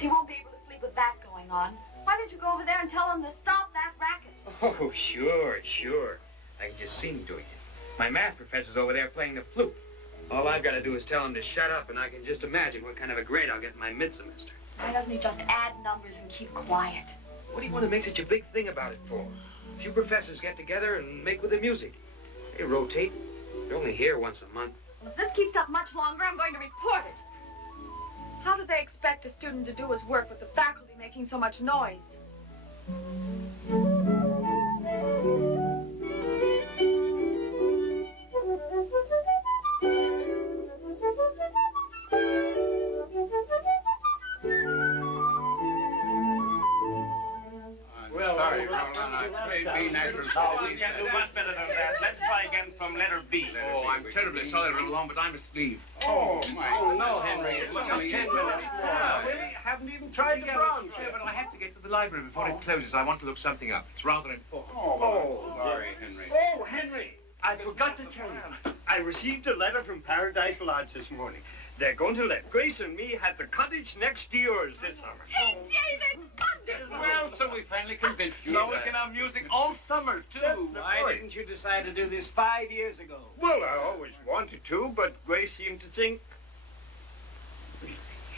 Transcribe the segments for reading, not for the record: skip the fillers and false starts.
He won't be able to sleep with that going on. Why don't you go over there and tell him to stop that racket? Oh, sure. I can just see him doing it. My math professor's over there playing the flute. All I've got to do is tell him to shut up, and I can just imagine what kind of a grade I'll get in my mid-semester. Why doesn't he just add numbers and keep quiet? What do you want to make such a big thing about it for? A few professors get together and make with the music. They rotate. They're only here once a month. Well, if this keeps up much longer, I'm going to report it. How do they expect a student to do his work with the faculty making so much noise? Well, sorry, B natural. Oh, we can do much better than that. Let's try again from letter B. Oh, I'm terribly sorry, Roland, but I must leave. Oh, no, Henry. It's just 10 minutes more. Really? Haven't even tried the bronze. Yeah, but I have to get to the library before it closes. I want to look something up. It's rather important. Sorry, Henry. Oh, Henry, I forgot to tell you. I received a letter from Paradise Lodge this morning. They're going to let Grace and me have the cottage next to yours this summer. J.J., that's wonderful! Well, so we finally convinced you. So we can have music all summer, too. Why didn't you decide to do this 5 years ago? Well, I always wanted to, but Grace seemed to think...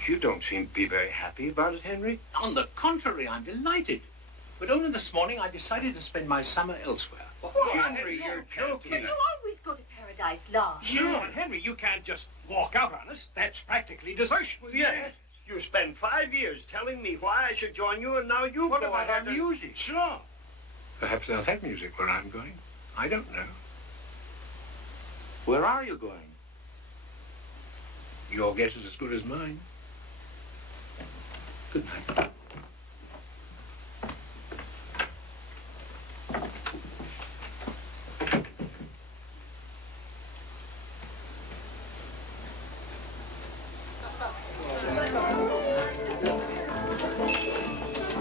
You don't seem to be very happy about it, Henry. On the contrary, I'm delighted. But only this morning I decided to spend my summer elsewhere. Henry, you're joking. But you always go to Paradise Lodge. Sure, Henry, you can't just walk out on us. That's practically desertion. Yes. You spent 5 years telling me why I should join you, and now you What go about our ahead and... music? Sure. Perhaps they'll have music where I'm going. I don't know. Where are you going? Your guess is as good as mine. Good night.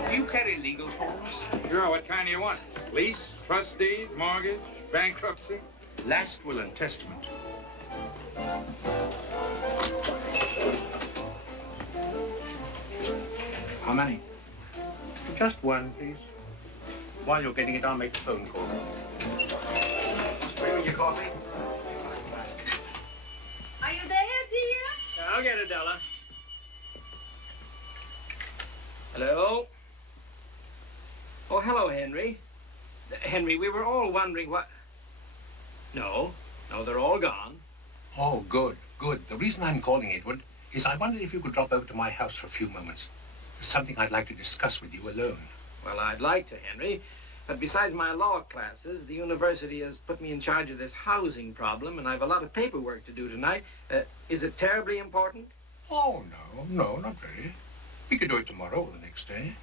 Do you carry legal forms? Sure, what kind do you want? Lease, trust deed, mortgage, bankruptcy? Last will and testament. How many? Just one, please. While you're getting it, I'll make a phone call. Bring me your coffee. Are you there, dear? I'll get it, Della. Hello? Oh, hello, Henry. Henry, we were all wondering what... No, they're all gone. Oh, good. The reason I'm calling, Edward, is I wondered if you could drop over to my house for a few moments. There's something I'd like to discuss with you alone. Well, I'd like to, Henry. But besides my law classes, the university has put me in charge of this housing problem, and I've a lot of paperwork to do tonight. Is it terribly important? Oh, no, not very. We could do it tomorrow or the next day.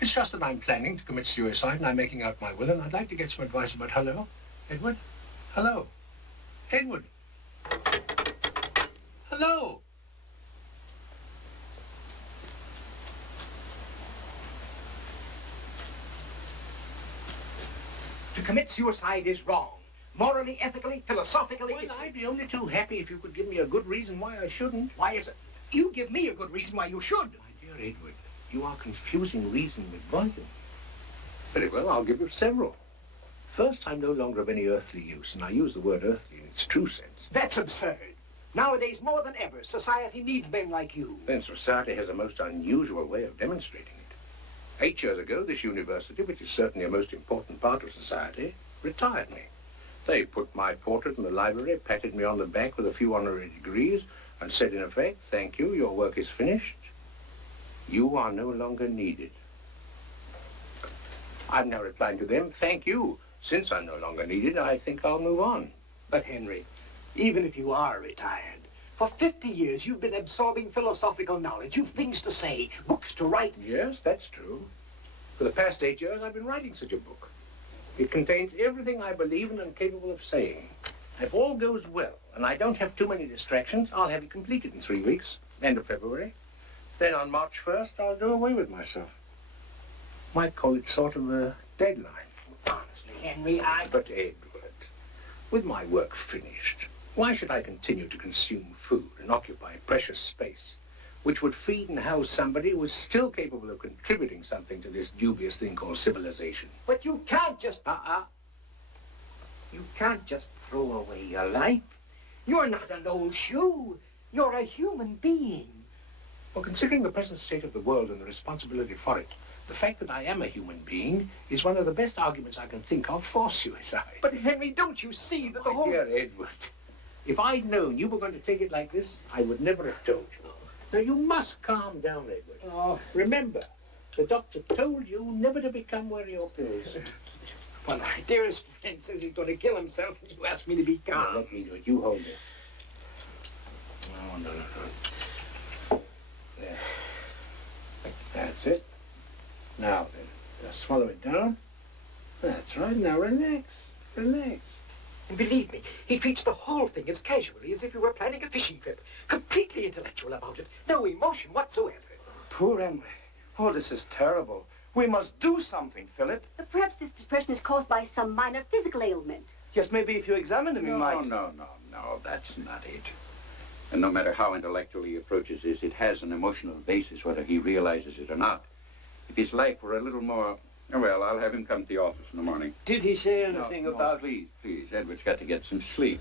It's just that I'm planning to commit suicide and I'm making out my will, and I'd like to get some advice about... Hello? Edward? Hello? Edward? Hello? To commit suicide is wrong. Morally, ethically, philosophically. Well, I'd be only too happy if you could give me a good reason why I shouldn't. Why is it? You give me a good reason why you should. My dear Edward, you are confusing reason with volume. Very well, I'll give you several. First, I'm no longer of any earthly use, and I use the word earthly in its true sense. That's absurd. Nowadays, more than ever, society needs men like you. Then society has a most unusual way of demonstrating it. 8 years ago, this university, which is certainly a most important part of society, retired me. They put my portrait in the library, patted me on the back with a few honorary degrees, and said, in effect, thank you, your work is finished. You are no longer needed. I'm now replying to them, thank you. Since I'm no longer needed, I think I'll move on. But, Henry, even if you are retired, for 50 years you've been absorbing philosophical knowledge. You've things to say, books to write. Yes, that's true. For the past 8 years, I've been writing such a book. It contains everything I believe in and capable of saying. If all goes well, and I don't have too many distractions, I'll have it completed in 3 weeks, end of February. Then on March 1st, I'll do away with myself. Might call it sort of a deadline. Honestly, Henry, But, Edward, with my work finished, why should I continue to consume food and occupy precious space, which would feed and house somebody who is still capable of contributing something to this dubious thing called civilization? But you can't just... You can't just throw away your life. You're not an old shoe. You're a human being. Well, considering the present state of the world and the responsibility for it, the fact that I am a human being is one of the best arguments I can think of for suicide. But, Henry, don't you see that the My whole... dear Edward, if I'd known you were going to take it like this, I would never have told you. Now, you must calm down, Edward. Oh. Remember, the doctor told you never to become where your pills. Well, my dearest friend says he's going to kill himself, and you ask me to be calm. Now, let me do it. You hold this. No. There. That's it. Now, then, just swallow it down. That's right. Now, relax. Relax. And believe me, he treats the whole thing as casually as if you were planning a fishing trip. Completely intellectual about it. No emotion whatsoever. Poor Emily. Oh, this is terrible. We must do something, Philip. But perhaps this depression is caused by some minor physical ailment. Yes, maybe if you examine him, you might. No, that's not it. And no matter how intellectually he approaches this, it has an emotional basis, whether he realizes it or not. If his life were a little more... Well, I'll have him come to the office in the morning. Did he say anything about... Please, Edward's got to get some sleep.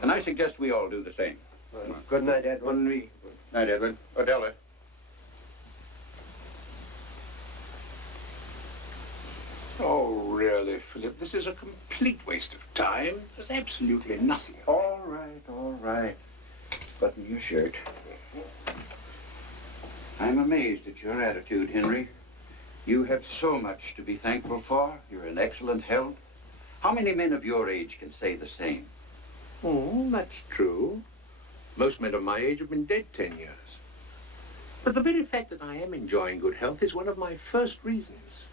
And I suggest we all do the same. Good night, Edward. Night, Edward. Adela. Oh, really, Philip, this is a complete waste of time. There's absolutely nothing. All right. Button your shirt. I'm amazed at your attitude, Henry. You have so much to be thankful for. You're in excellent health. How many men of your age can say the same? Oh, that's true. Most men of my age have been dead 10 years. But the very fact that I am enjoying good health is one of my first reasons.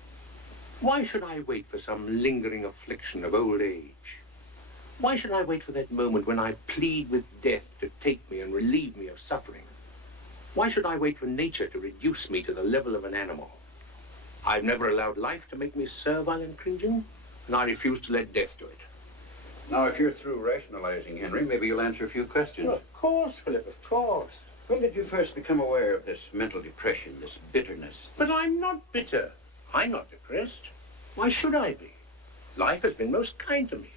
Why should I wait for some lingering affliction of old age? Why should I wait for that moment when I plead with death to take me and relieve me of suffering? Why should I wait for nature to reduce me to the level of an animal? I've never allowed life to make me servile and cringing, and I refuse to let death do it. Now, if you're through rationalizing, Henry, maybe you'll answer a few questions. Well, of course, Philip, of course. When did you first become aware of this mental depression, this bitterness? But I'm not bitter. I'm not depressed. Why should I be? Life has been most kind to me.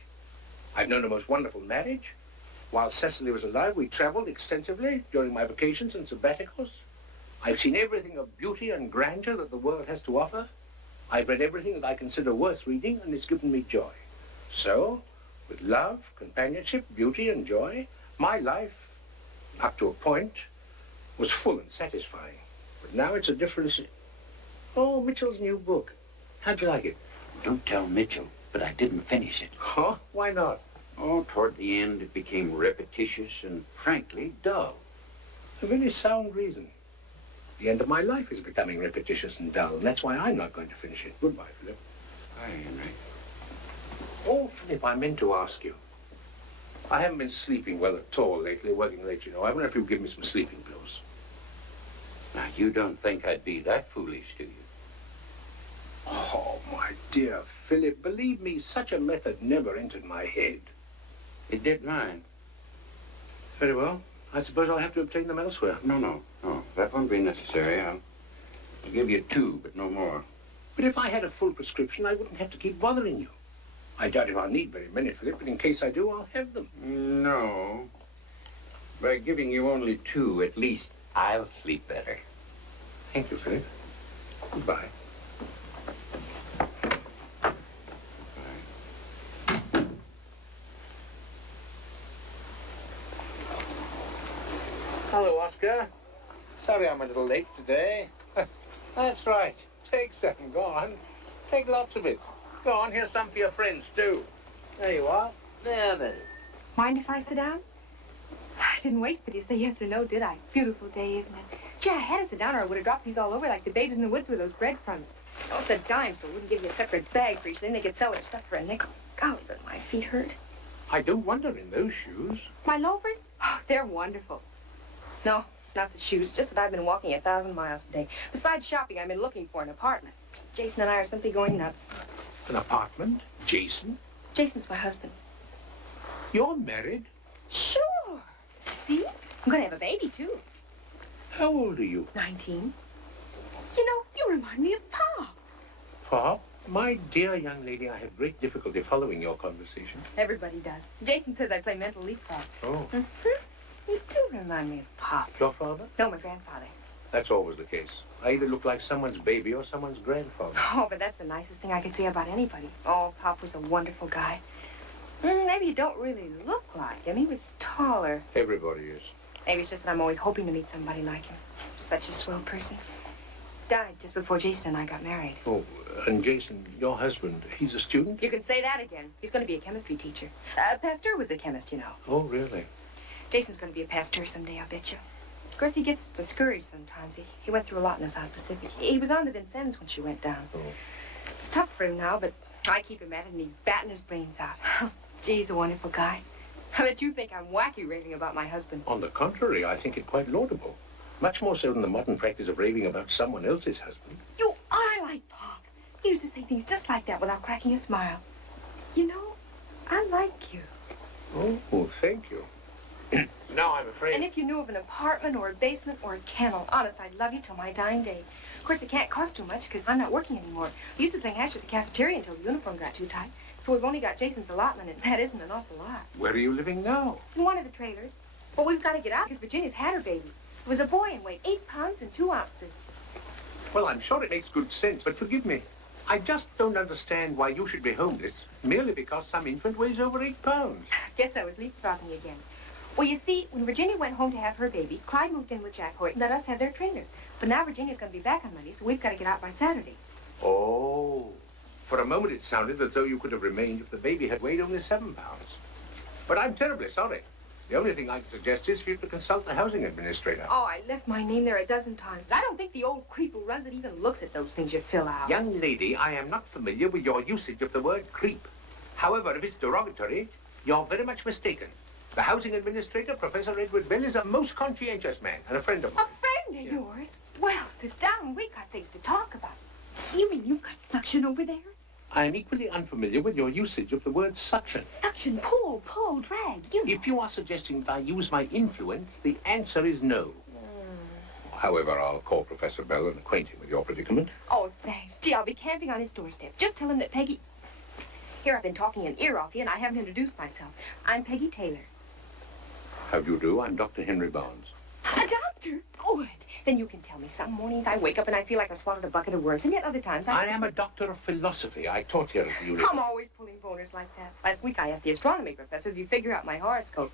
I've known a most wonderful marriage. While Cecily was alive, we traveled extensively during my vacations and sabbaticals. I've seen everything of beauty and grandeur that the world has to offer. I've read everything that I consider worth reading, and it's given me joy. So, with love, companionship, beauty, and joy, my life, up to a point, was full and satisfying. But now it's a different... Oh, Mitchell's new book. How'd you like it? Don't tell Mitchell, but I didn't finish it. Huh? Why not? Oh, toward the end, it became repetitious and, frankly, dull. A very sound reason. The end of my life is becoming repetitious and dull, and that's why I'm not going to finish it. Goodbye, Philip. Hi, Henry. Oh, Philip, I meant to ask you. I haven't been sleeping well at all lately, working late, you know. I wonder if you'd give me some sleeping pills. Now, you don't think I'd be that foolish, do you? Oh, my dear Philip, believe me, such a method never entered my head. It did mine. Very well. I suppose I'll have to obtain them elsewhere. No. That won't be necessary. I'll give you 2, but no more. But if I had a full prescription, I wouldn't have to keep bothering you. I doubt if I'll need very many, Philip, but in case I do, I'll have them. No. By giving you only 2, at least I'll sleep better. Thank you, Philip. Goodbye. Hello, Oscar. Sorry I'm a little late today. That's right. Take some. Go on. Take lots of it. Go on, here's some for your friends, too. There you are. There. Mind if I sit down? I didn't wait for you to say yes or no, did I? Beautiful day, isn't it? Gee, I had to sit down or I would have dropped these all over like the babies in the woods with those breadcrumbs. Oh, it's a dime, so it wouldn't give you a separate bag for each thing. They could sell their stuff for a nickel. Golly, but my feet hurt. I don't wonder in those shoes. My loafers? Oh, they're wonderful. No, it's not the shoes. Just that I've been walking 1,000 miles a day. Besides shopping, I've been looking for an apartment. Jason and I are simply going nuts. An apartment? Jason? Jason's my husband. You're married? Sure. See? I'm going to have a baby, too. How old are you? 19. You know, you remind me of Pa. Pa? My dear young lady, I have great difficulty following your conversation. Everybody does. Jason says I play mental leapfrog. Oh. Mm-hmm. You do remind me of Pop. Your father? No, my grandfather. That's always the case. I either look like someone's baby or someone's grandfather. Oh, but that's the nicest thing I could say about anybody. Oh, Pop was a wonderful guy. Maybe you don't really look like him. He was taller. Everybody is. Maybe it's just that I'm always hoping to meet somebody like him. Such a swell person. Died just before Jason and I got married. Oh, and Jason, your husband, he's a student? You can say that again. He's going to be a chemistry teacher. Pasteur was a chemist, you know. Oh, really? Jason's going to be a pasteur someday, I'll bet you. Of course, he gets discouraged sometimes. He went through a lot in the South Pacific. He was on the Vincennes when she went down. Oh. It's tough for him now, but I keep him at it, and he's batting his brains out. Gee, he's a wonderful guy. I bet you think I'm wacky raving about my husband. On the contrary, I think it quite laudable. Much more so than the modern practice of raving about someone else's husband. You are like Pop. He used to say things just like that without cracking a smile. You know, I like you. Oh, thank you. Now I'm afraid. And if you knew of an apartment or a basement or a kennel, honest, I'd love you till my dying day. Of course, it can't cost too much because I'm not working anymore. We used to sing hash at the cafeteria until the uniform got too tight. So we've only got Jason's allotment, and that isn't an awful lot. Where are you living now? In one of the trailers. But we've got to get out because Virginia's had her baby. It was a boy and weighed 8 pounds and 2 ounces. Well, I'm sure it makes good sense, but forgive me. I just don't understand why you should be homeless merely because some infant weighs over 8 pounds. Guess I was leapfrogging again. Well, you see, when Virginia went home to have her baby, Clyde moved in with Jack Hoyt and let us have their trailer. But now Virginia's going to be back on Monday, so we've got to get out by Saturday. Oh. For a moment it sounded as though you could have remained if the baby had weighed only 7 pounds. But I'm terribly sorry. The only thing I can suggest is for you to consult the housing administrator. Oh, I left my name there a dozen times. I don't think the old creep who runs it even looks at those things you fill out. Young lady, I am not familiar with your usage of the word creep. However, if it's derogatory, you're very much mistaken. The housing administrator, Professor Edward Bell, is a most conscientious man and a friend of mine. A friend of yours? Well, sit down. We got things to talk about. You mean you've got suction over there? I am equally unfamiliar with your usage of the word suction. Suction, pull, drag, you know. If you are suggesting that I use my influence, the answer is no. However, I'll call Professor Bell and acquaint him with your predicament. Oh, thanks. Gee, I'll be camping on his doorstep. Just tell him that Peggy... Here, I've been talking an ear off you, and I haven't introduced myself. I'm Peggy Taylor. How do you do? I'm Dr. Henry Barnes. A doctor? Good. Then you can tell me. Some mornings I wake up and I feel like I swallowed a bucket of worms, and yet other times I am a doctor of philosophy. I taught here at the university. I'm always pulling boners like that. Last week I asked the astronomy professor if you figure out my horoscope.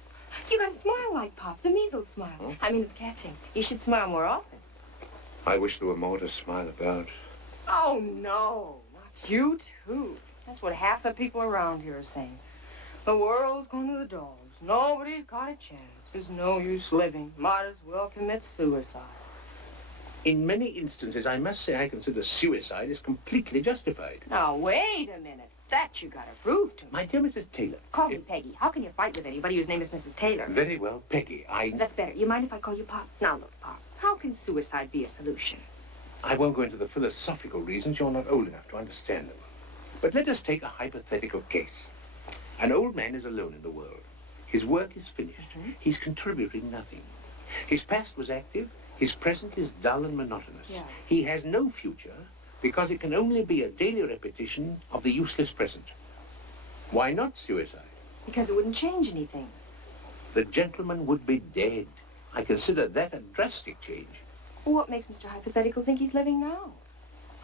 You got a smile like Pop's, a measles smile. Huh? I mean, it's catching. You should smile more often. I wish there were more to smile about. Oh, no. Not You too. That's what half the people around here are saying. The world's going to the dogs. Nobody's got a chance. There's no use living. Might as well commit suicide. In many instances, I must say I consider suicide is completely justified. Now, wait a minute. That you gotta prove to me. My dear Mrs. Taylor. Call me Peggy. How can you fight with anybody whose name is Mrs. Taylor? Very well, Peggy. That's better. You mind if I call you Pop? Now, look, Pop. How can suicide be a solution? I won't go into the philosophical reasons. You're not old enough to understand them. But let us take a hypothetical case. An old man is alone in the world. His work is finished. He's contributing nothing. His past was active. His present is dull and monotonous. Yeah. He has no future because it can only be a daily repetition of the useless present. Why not suicide? Because it wouldn't change anything. The gentleman would be dead. I consider that a drastic change. Well, what makes Mr. Hypothetical think he's living now?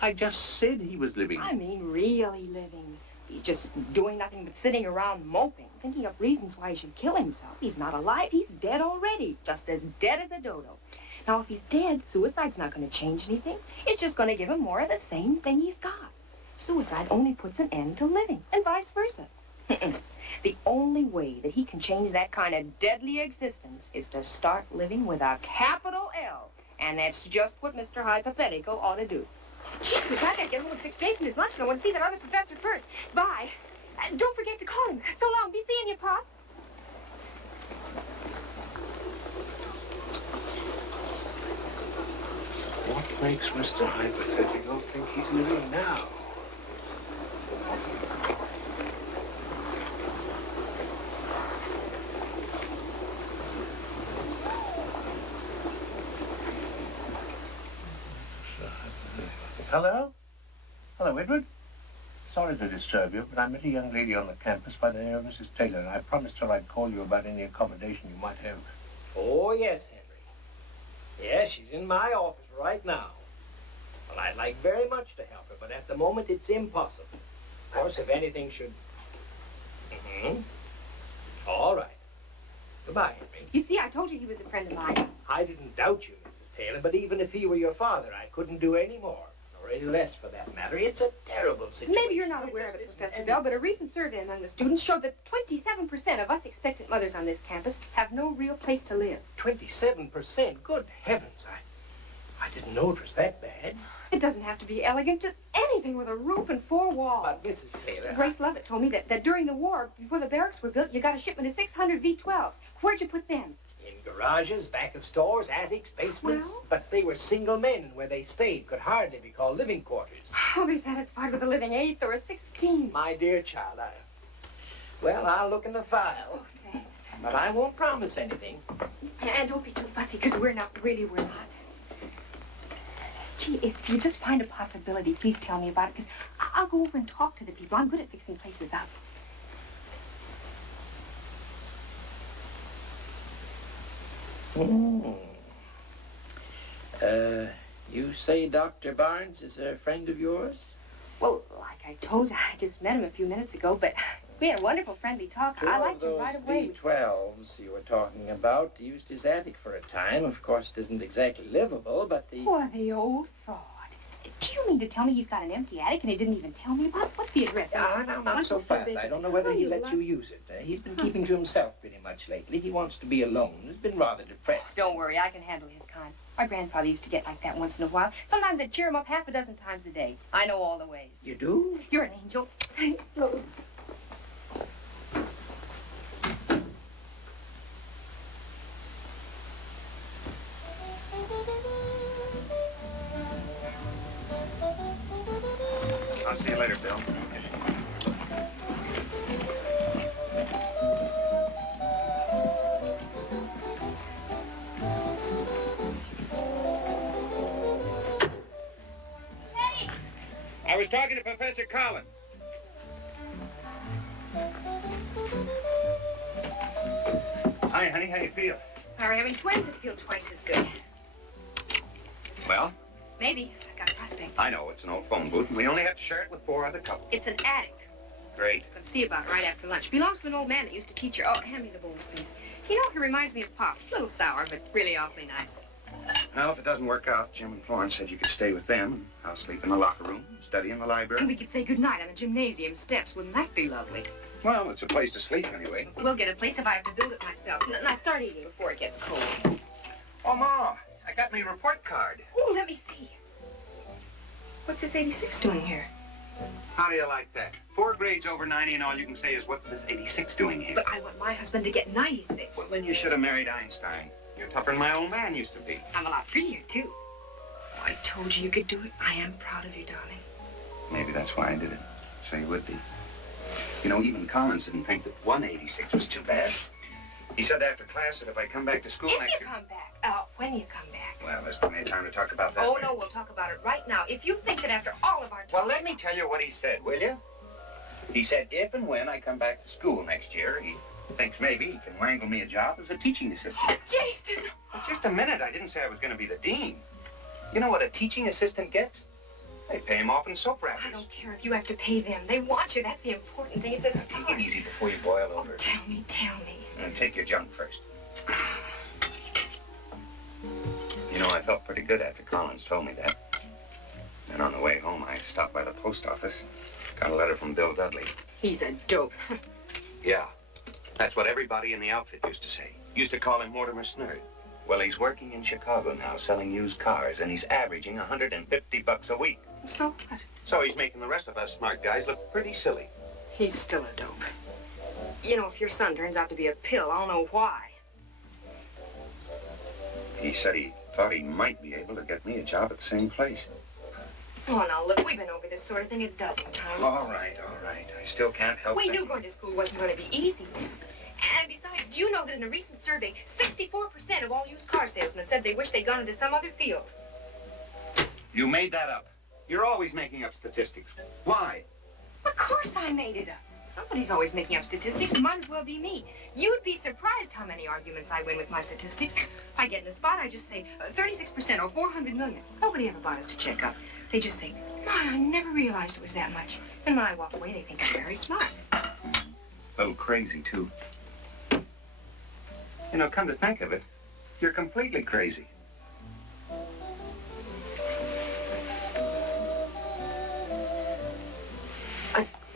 I just said he was living. I mean, really living. He's just doing nothing but sitting around moping, thinking of reasons why he should kill himself. He's not alive. He's dead already. Just as dead as a dodo. Now, if he's dead, suicide's not going to change anything. It's just going to give him more of the same thing he's got. Suicide only puts an end to living, and vice versa. The only way that he can change that kind of deadly existence is to start living with a capital L. And that's just what Mr. Hypothetical ought to do. Gee, I gotta get home and fix Jason his lunch, and I want to see that other professor first. Bye. Don't forget to call him. So long. Be seeing you, Pop. What makes Mr. Hypothetical think he's living now? Hello? Hello, Edward. Sorry to disturb you, but I met a young lady on the campus by the name of Mrs. Taylor, and I promised her I'd call you about any accommodation you might have. Oh, yes, Henry. Yes, she's in my office right now. Well, I'd like very much to help her, but at the moment it's impossible. Of course, if anything should... All right. Goodbye, Henry. You see, I told you he was a friend of mine. I didn't doubt you, Mrs. Taylor, but even if he were your father, I couldn't do any more. Or any less, for that matter. It's a terrible situation. Maybe you're not aware of it, Professor Bell, but a recent survey among the students showed that 27% of us expectant mothers on this campus have no real place to live. 27%? Good heavens. I didn't know it was that bad. It doesn't have to be elegant, just anything with a roof and 4 walls. But, Mrs. Taylor... Grace Lovett told me that during the war, before the barracks were built, you got a shipment of 600 V-12s. Where'd you put them? In garages, back of stores, attics, basements. Well? But they were single men, and where they stayed could hardly be called living quarters. I'll be satisfied with a living 8th or a 16th. My dear child, well, I'll look in the file. Oh, thanks. But I won't promise anything. And don't be too fussy, because we're not. Gee, if you just find a possibility, please tell me about it, because I'll go over and talk to the people. I'm good at fixing places up. You say Dr. Barnes is a friend of yours? Well, like I told you, I just met him a few minutes ago, but we had a wonderful friendly talk. I liked him right away. V-12s you were talking about used his attic for a time. Of course, it isn't exactly livable, but the... Oh, the old fraud. Do you mean to tell me he's got an empty attic and he didn't even tell me about it? What's the address? No, not so fast. I don't know whether he lets you use it. He's been keeping to himself pretty much lately. He wants to be alone. He's been rather depressed. Don't worry, I can handle his kind. My grandfather used to get like that once in a while. Sometimes I'd cheer him up half a dozen times a day. I know all the ways. You do? You're an angel. I'll see you later, Bill. I was talking to Professor Collins. Hi, honey. How do you feel? Are we having twins? It feels twice as good. Well, Maybe. I got a prospect. I know it's an old phone booth, and we only have to share it with 4 other couples. It's an attic. Great. Going to see about it right after lunch. Belongs to an old man that used to teach her. Oh, hand me the bowls, please. You know, he reminds me of Pop. A little sour, but really awfully nice. Now, if it doesn't work out, Jim and Florence said you could stay with them, and I'll sleep in the locker rooms. study in the library. And we could say goodnight on the gymnasium steps. Wouldn't that be lovely? Well, it's a place to sleep anyway. We'll get a place if I have to build it myself. And I start eating before it gets cold. Oh, Ma, I got my report card. Oh, let me see. What's this 86 doing here? How do you like that? 4 grades over 90 and all you can say is, what's this 86 doing here? But I want my husband to get 96. Well, then you should have married Einstein. You're tougher than my old man used to be. I'm a lot prettier, too. Oh, I told you you could do it. I am proud of you, darling. Maybe that's why I did it. So you would be. You know, even Collins didn't think that 186 was too bad. He said after class that if I come back to school If next you year... come back. When you come back. Well, there's plenty of time to talk about that. Oh, no, we'll talk about it right now. If you think that after all of our time... Well, let me tell you what he said, will you? He said if and when I come back to school next year, he thinks maybe he can wrangle me a job as a teaching assistant. Oh, Jason! Well, just a minute. I didn't say I was going to be the dean. You know what a teaching assistant gets? They pay him off in soap wrappers. I don't care if you have to pay them. They want you. That's the important thing. It's a start. Take it easy before you boil Oh, over. tell me, tell me. And take your junk first. You know, I felt pretty good after Collins told me that. And on the way home, I stopped by the post office. Got a letter from Bill Dudley. He's a dope. Yeah, that's what everybody in the outfit used to say. Used to call him Mortimer Snurd. Well, he's working in Chicago now, selling used cars, and he's averaging $150 a week. So what? So he's making the rest of us smart guys look pretty silly. He's still a dope. You know, if your son turns out to be a pill, I'll know why. He said he thought he might be able to get me a job at the same place. Oh, now, look, we've been over this sort of thing a dozen times. All right. I still can't help We thinking. knew going to school wasn't going to be easy. And besides, do you know that in a recent survey, 64% of all used car salesmen said they wish they'd gone into some other field? You made that up. You're always making up statistics. Why? Of course I made it up. Somebody's always making up statistics. It might as well be me. You'd be surprised how many arguments I win with my statistics. If I get in a spot, I just say 36% or 400 million. Nobody ever bothers to check up. They just say, My, I never realized it was that much. And when I walk away, they think I'm very smart. A little crazy, too. You know, come to think of it, you're completely crazy.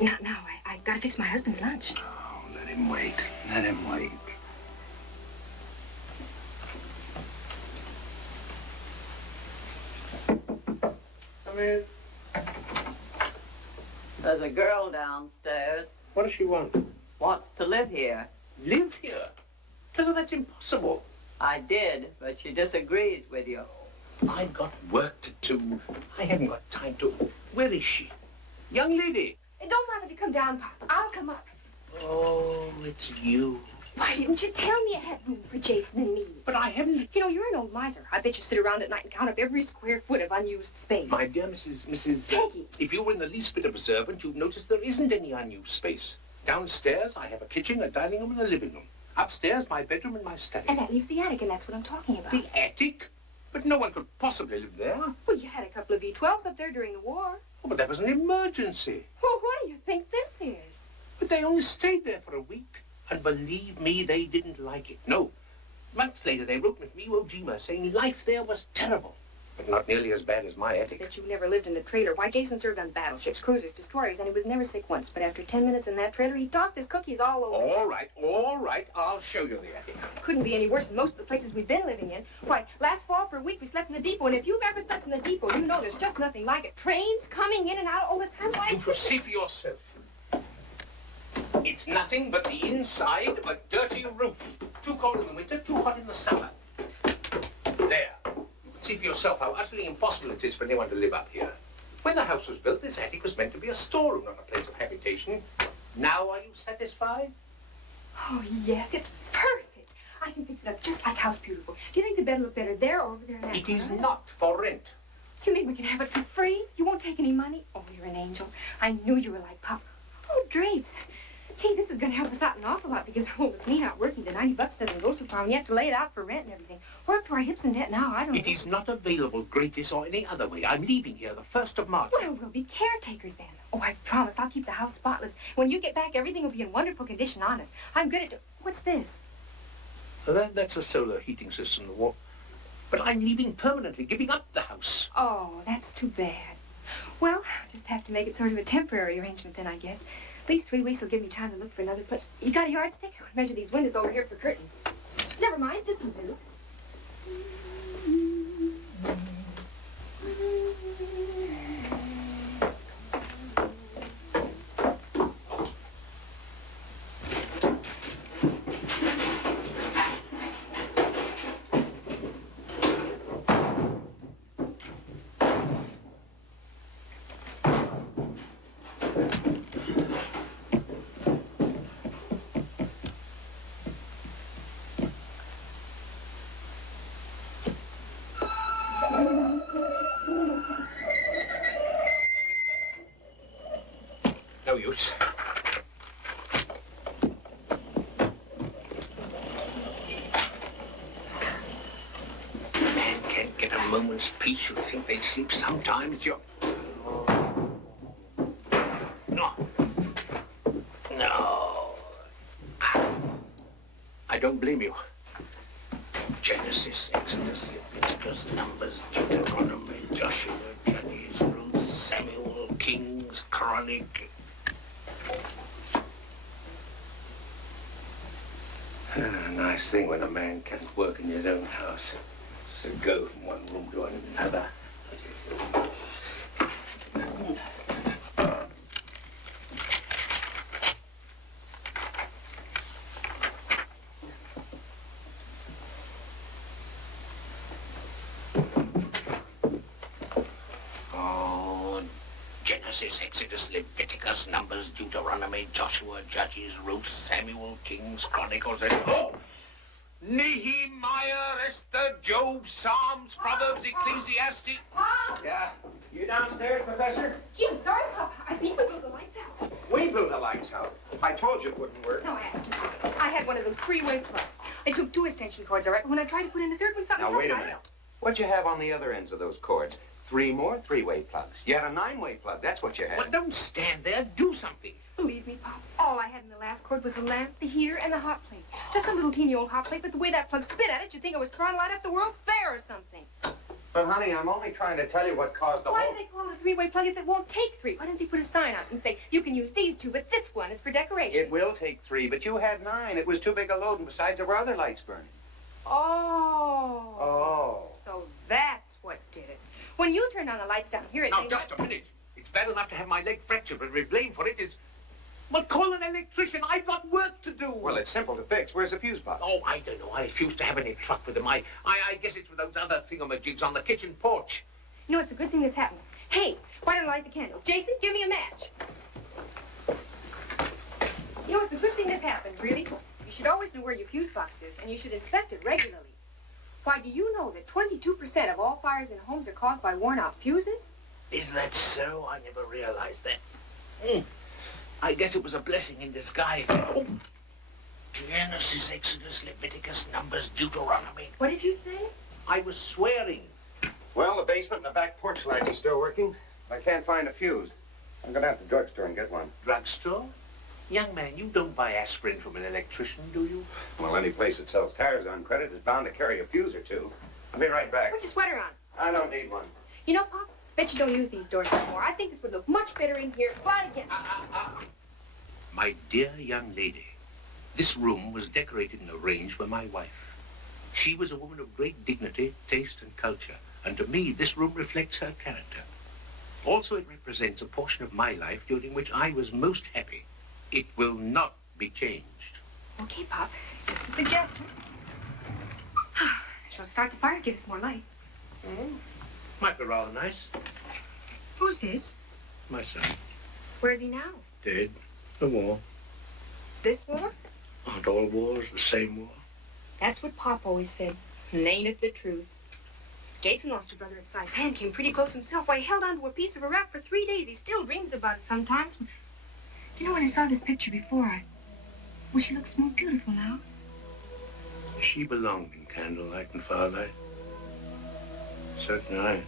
Now, I've got to fix my husband's lunch. Oh, let him wait. Let him wait. Come in. There's a girl downstairs. What does she want? Wants to live here. Live here? Tell her that's impossible. I did, but she disagrees with you. I've got work to do. I haven't got time to... Where is she? Young lady. Don't bother to come down, Pop. I'll come up. Oh, it's you. Why didn't you tell me I had room for Jason and me? But I haven't... You know, you're an old miser. I bet you sit around at night and count up every square foot of unused space. My dear Mrs. Peggy. If you were in the least bit observant, you'd notice there isn't any unused space. Downstairs, I have a kitchen, a dining room, and a living room. Upstairs, my bedroom and my study. And that leaves the attic, and that's what I'm talking about. The attic? But no one could possibly live there. Well, you had a couple of V12s up there during the war. Oh, but that was an emergency. Well, what do you think this is? But they only stayed there for a week. And believe me, they didn't like it. No. Months later, they wrote with me, Iwo Jima, saying life there was terrible. But not nearly as bad as my attic. That you never lived in a trailer. Why, Jason served on battleships, cruisers, destroyers, and he was never sick once. But after 10 minutes in that trailer, he tossed his cookies all over. All right. I'll show you the attic. Couldn't be any worse than most of the places we've been living in. Why, last fall for a week we slept in the depot, and if you've ever slept in the depot, you know there's just nothing like it. Trains coming in and out all the time. Why? You shall see for yourself. It's nothing but the inside of a dirty roof. Too cold in the winter, too hot in the summer. There. You can see for yourself how utterly impossible it is for anyone to live up here. When the house was built, this attic was meant to be a storeroom, not a place of habitation. Now are you satisfied? Oh, yes, it's perfect. I can fix it up just like House Beautiful. Do you think the bed will look better there or over there in that It is corner? not for rent. You mean we can have it for free? You won't take any money? Oh, you're an angel. I knew you were like Pop. Oh, drapes. Gee, this is going to help us out an awful lot because, with me not working, the $90 doesn't go so far, and you have to lay it out for rent and everything. We're up to our hips in debt now. I don't know. It is not available, Gratis, or any other way. I'm leaving here the 1st of March. Well, we'll be caretakers then. Oh, I promise I'll keep the house spotless. When you get back, everything will be in wonderful condition, honest. I'm good at... What's this? That's a solar heating system. But I'm leaving permanently, giving up the house. Oh, that's too bad. Well, just have to make it sort of a temporary arrangement then, I guess. At least 3 weeks will give me time to look for another place. You got a yardstick? I'll measure these windows over here for curtains. Never mind, this'll do. No use. Man can't get a moment's peace. You'd think they'd sleep sometimes. You're... No. No. I don't blame you. Genesis, Exodus, Leviticus, Numbers, Deuteronomy, Joshua, Judges, Ruth, Samuel, Kings, Chronic. Nice thing when a man can't work in his own house. So go from one room to another. Oh, Genesis, Exodus, Leviticus, Numbers, Deuteronomy, Joshua, Judges, Ruth, Samuel, Kings, Chronicles, and... Oh! Nehemiah, Esther, Job, Psalms, Proverbs, Ecclesiastes... Pop! Yeah? You downstairs, Professor? Gee, I'm sorry, Pop. I think we blew the lights out. We blew the lights out. I told you it wouldn't work. No, I asked you. I had one of those 3-way plugs. I took 2 extension cords, all right, but when I tried to put in the third one, something Now, wait a happened. minute. What'd you have on the other ends of those cords? 3 more 3-way plugs. You had a 9-way plug. That's what you had. Well, don't stand there. Do something. Believe me, Pop, all I had in the last cord was the lamp, the heater, and the hot plate. Just a little teeny old hot plate, but the way that plug spit at it, you'd think I was trying to light up the World's Fair or something. But, honey, I'm only trying to tell you what caused the Why whole... do they call it a 3-way plug if it won't take 3? Why didn't they put a sign out and say, you can use these 2, but this one is for decoration? It will take 3, but you had 9. It was too big a load, and besides, there were other lights burning. Oh. Oh. So that's what did it. When you turned on the lights down here... Now, just a minute. It's bad enough to have my leg fractured, but to be blamed for it is... Well, call an electrician. I've got work to do. Well, it's simple to fix. Where's the fuse box? Oh, I don't know. I refuse to have any truck with them. I guess it's with those other thingamajigs on the kitchen porch. You know, it's a good thing this happened. Hey, why don't I light the candles? Jason, give me a match. You know, it's a good thing this happened, really. You should always know where your fuse box is, and you should inspect it regularly. Why, do you know that 22% of all fires in homes are caused by worn-out fuses? Is that so? I never realized that. I guess it was a blessing in disguise. Oh. Genesis, Exodus, Leviticus, Numbers, Deuteronomy. What did you say? I was swearing. Well, the basement and the back porch lights are still working. I can't find a fuse. I'm going to have to the drugstore and get one. Drugstore? Young man, you don't buy aspirin from an electrician, do you? Well, any place that sells tires on credit is bound to carry a fuse or two. I'll be right back. Put your sweater on. I don't need one. You know, Pop, bet you don't use these doors anymore. I think this would look much better in here. Flat against My dear young lady, this room was decorated and arranged for my wife. She was a woman of great dignity, taste, and culture, and to me, this room reflects her character. Also, it represents a portion of my life during which I was most happy. It will not be changed. Okay, Pop, just a suggestion. I shall start the fire, give us more light. Might be rather nice. Who's this? My son. Where's he now? Dead. The war. This war? Aren't all wars the same war? That's what Pop always said. And ain't it the truth? Jason lost a brother at Saipan, came pretty close himself. Why, he held on to a piece of a wrap for 3 days. He still dreams about it sometimes. You know, when I saw this picture before, well, she looks more beautiful now. She belonged in candlelight and firelight. So did I.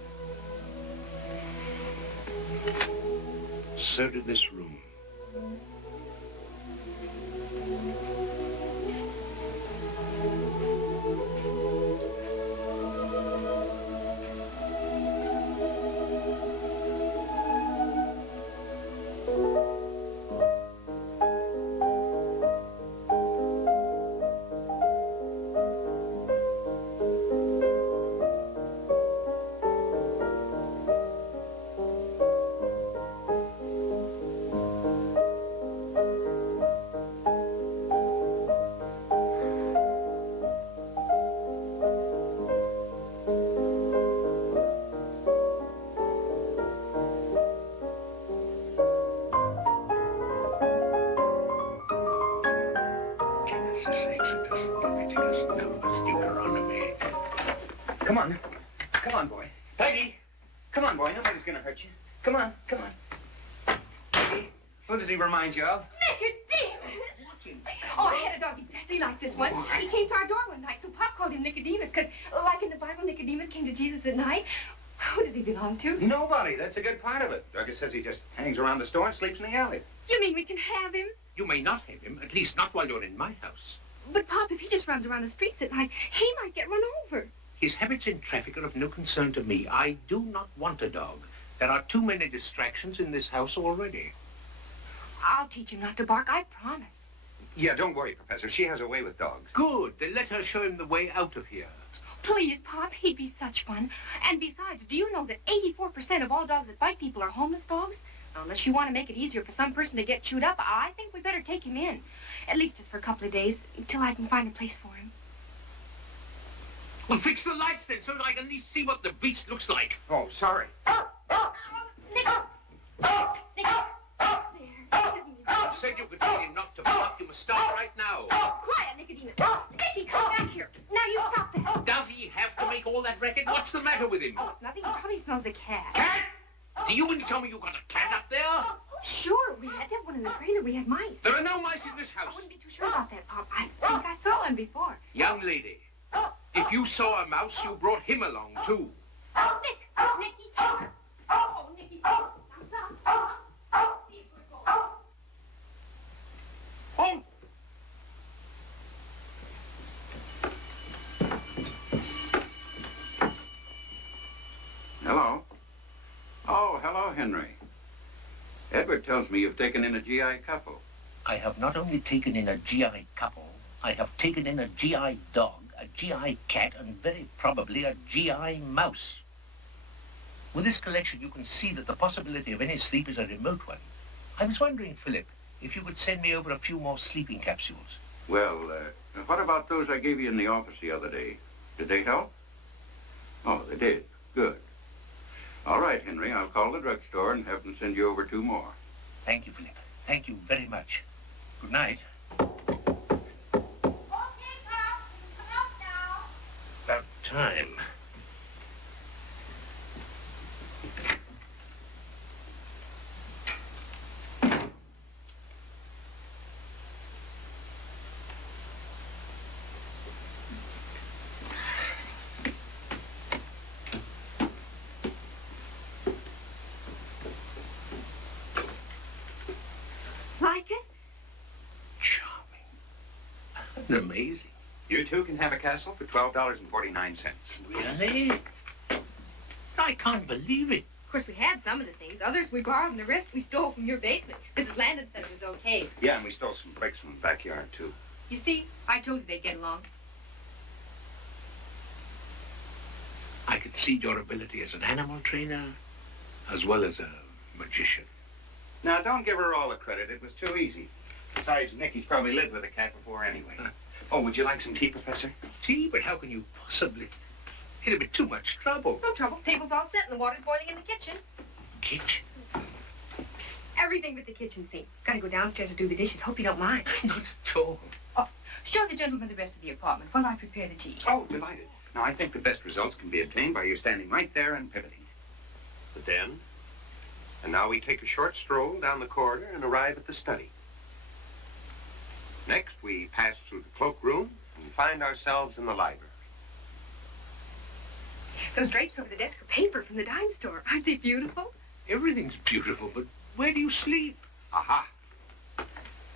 So did this room. Jesus sakes, it does ridiculous numbers, Deuteronomy. Come on. Come on, boy. Peggy! Come on, boy. Nobody's gonna hurt you. Come on, come on. Peggy, who does he remind you of? Nicodemus! Oh, I had a dog exactly like this one. He came to our door one night, so Pop called him Nicodemus, because, like in the Bible, Nicodemus came to Jesus at night. Who does he belong to? Nobody. That's a good part of it. Douglas says he just hangs around the store and sleeps in the alley. You mean we can have him? You may not have him, at least not while you're in my house. But, Pop, if he just runs around the streets at night, he might get run over. His habits in traffic are of no concern to me. I do not want a dog. There are too many distractions in this house already. I'll teach him not to bark, I promise. Yeah, don't worry, Professor. She has a way with dogs. Good. Then let her show him the way out of here. Please, Pop, he'd be such fun. And besides, do you know that 84% of all dogs that bite people are homeless dogs? Now, unless you want to make it easier for some person to get chewed up, I think we better take him in. At least just for a couple of days, until I can find a place for him. Well, fix the lights then, so that I can at least see what the beast looks like. Oh, sorry. Nick! Nick! I said you could tell him not to bark. You must stop right now. Quiet, Nicodemus. Nicky, come back here. Now, you stop that. Does he have to make all that racket? What's the matter with him? Oh, nothing. He probably smells the cat. Cat? Do you mean to tell me you got a cat up there? Sure, we had to have one in the trailer. We had mice. There are no mice in this I house. wouldn't be too sure about that, Pop. I think I saw one before. Young lady, if you saw a mouse, you brought him along, too. Nicky, Taylor. Oh, Nicky, stop. See if we're going. Oh! Hello. Oh, hello, Henry. Edward tells me you've taken in a GI couple. I have not only taken in a GI couple, I have taken in a GI dog, a GI cat, and very probably a GI mouse. With this collection, you can see that the possibility of any sleep is a remote one. I was wondering, Philip, if you could send me over a few more sleeping capsules. Well, what about those I gave you in the office the other day? Did they help? Oh, they did. Good. All right, Henry, I'll call the drugstore and have them send you over 2 more. Thank you, Philip. Thank you very much. Good night. Okay, Pop. Come out now. About time. Like it? Charming. Amazing. You two can have a castle for $12.49. Really? I can't believe it. Of course, we had some of the things. Others we borrowed, and the rest we stole from your basement. Mrs. Landon said it was okay. Yeah, and we stole some bricks from the backyard, too. You see, I told you they'd get along. I could see your ability as an animal trainer, as well as a magician. Now, don't give her all the credit. It was too easy. Besides, Nicky's probably lived with a cat before anyway. Oh, would you like some tea, Professor? Tea? But how can you possibly? It'd be too much trouble. No trouble. Table's all set, and the water's boiling in the kitchen. Kitchen? Everything but the kitchen sink. Gotta go downstairs and do the dishes. Hope you don't mind. Not at all. Oh, show the gentleman the rest of the apartment while I prepare the tea. Oh, delighted. Now, I think the best results can be obtained by you standing right there and pivoting. The den. And now we take a short stroll down the corridor and arrive at the study. Next, we pass through the cloakroom and find ourselves in the library. Those drapes over the desk are paper from the dime store. Aren't they beautiful? Everything's beautiful, but where do you sleep? Aha.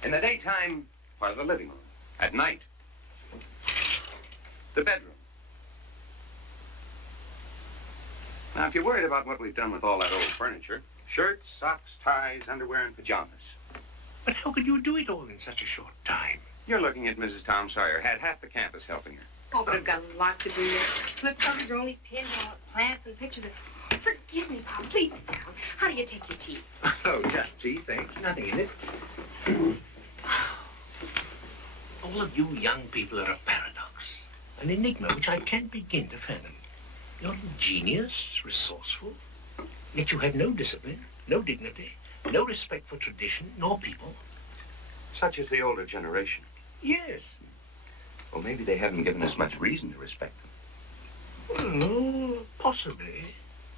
In the daytime, the living room. At night, the bedroom. Now, if you're worried about what we've done with all that old furniture, shirts, socks, ties, underwear, and pajamas. But how could you do it all in such a short time? You're looking at Mrs. Tom Sawyer. Had half the campus helping her. Oh, but I've got lots to do yet. Slip covers are only pinned on plants and pictures of... Forgive me, Pop. Please sit down. How do you take your tea? Oh, just tea, thanks. Nothing in it. All of you young people are a paradox. An enigma which I can't begin to fathom. You're ingenious, resourceful, yet you have no discipline, no dignity, no respect for tradition, nor people. Such as the older generation. Yes, Well, maybe they haven't given us much reason to respect them. Well, possibly.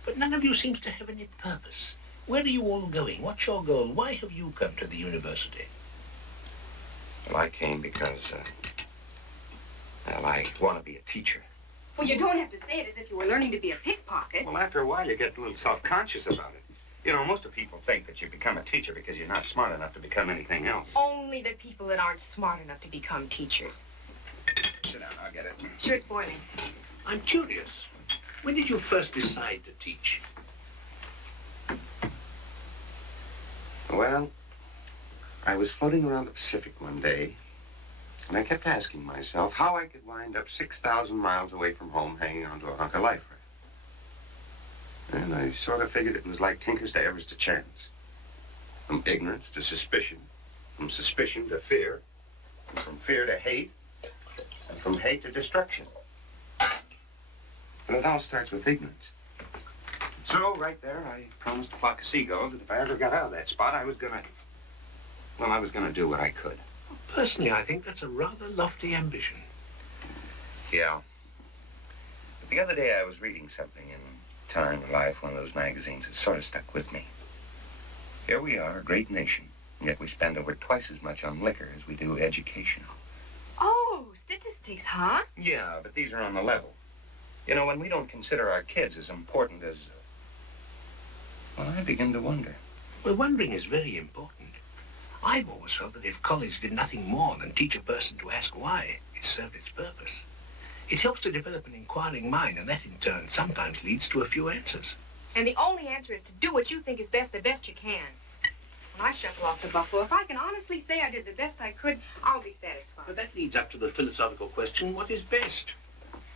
But none of you seems to have any purpose. Where are you all going? What's your goal? Why have you come to the university? Well, I came because, well, I want to be a teacher. Well, you don't have to say it as if you were learning to be a pickpocket. Well, after a while, you get a little self-conscious about it. You know, most of people think that you become a teacher because you're not smart enough to become anything else. Only the people that aren't smart enough to become teachers. Sit down, I'll get it. Sure, it's boiling. I'm curious. When did you first decide to teach? Well, I was floating around the Pacific one day, and I kept asking myself how I could wind up 6,000 miles away from home hanging onto a hunk of life raft. And I sort of figured it was like Tinkers to Evers to Chance. From ignorance to suspicion, from suspicion to fear, and from fear to hate, and from hate to destruction. But it all starts with ignorance. So, right there, I promised a flock of seagulls that if I ever got out of that spot, I was gonna do what I could. Personally, I think that's a rather lofty ambition. Yeah. But the other day, I was reading something in Time or Life, one of those magazines that sort of stuck with me. Here we are, a great nation, and yet we spend over twice as much on liquor as we do education. Oh, statistics, huh? Yeah, but these are on the level. You know, when we don't consider our kids as important as... well, I begin to wonder. Well, wondering is very important. I've always felt that if college did nothing more than teach a person to ask why, it served its purpose. It helps to develop an inquiring mind, and that in turn sometimes leads to a few answers. And the only answer is to do what you think is best the best you can. When I shuffle off to Buffalo, if I can honestly say I did the best I could, I'll be satisfied. But that leads up to the philosophical question, what is best?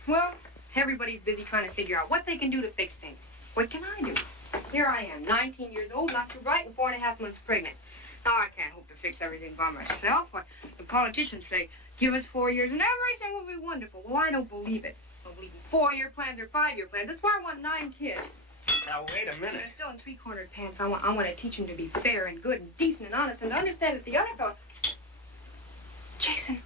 Well, everybody's busy trying to figure out what they can do to fix things. What can I do? Here I am, 19 years old, not too bright, and 4.5 months pregnant. Now, I can't hope to fix everything by myself. What the politicians say, give us 4 years and everything will be wonderful. Well, I don't believe it. I don't believe in 4-year plans or 5-year plans. That's why I want 9 kids. Now, wait a minute. They're still in 3-cornered pants. I want to teach them to be fair and good and decent and honest and to understand that the other fellow... Jason,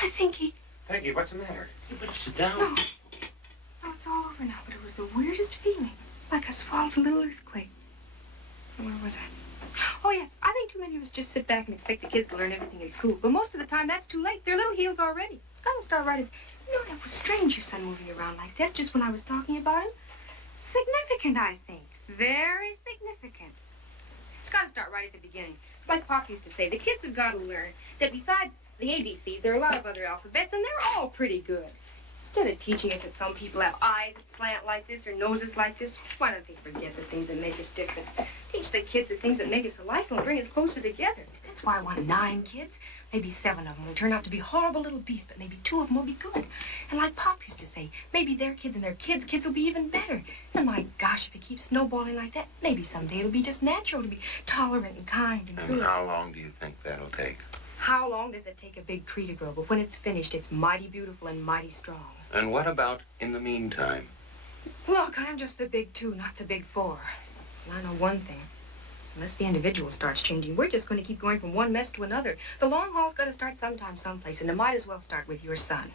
I think he... Peggy, what's the matter? You better sit down. No. No, it's all over now, but it was the weirdest feeling. Like I swallowed a little earthquake. Where was I? Oh, yes. I think too many of us just sit back and expect the kids to learn everything in school. But most of the time, that's too late. They're little heels already. It's got to start right at... You know, that was strange, your son moving around like this just when I was talking about him. Significant, I think. Very significant. It's got to start right at the beginning. It's like Pop used to say. The kids have got to learn that besides the ABCs, there are a lot of other alphabets, and they're all pretty good. Instead of teaching us that some people have eyes that slant like this or noses like this, why don't they forget the things that make us different? Teach the kids the things that make us alike and bring us closer together. That's why I want 9 kids. Maybe 7 of them will turn out to be horrible little beasts, but maybe 2 of them will be good. And like Pop used to say, maybe their kids and their kids' kids will be even better. And my gosh, if it keeps snowballing like that, maybe someday it'll be just natural to be tolerant and kind and good. And how long do you think that'll take? How long does it take a big tree to grow? But when it's finished, it's mighty beautiful and mighty strong. And what about in the meantime? Look, I'm just the big 2, not the big 4. And I know one thing. Unless the individual starts changing, we're just going to keep going from one mess to another. The long haul's got to start sometime, someplace, and it might as well start with your son.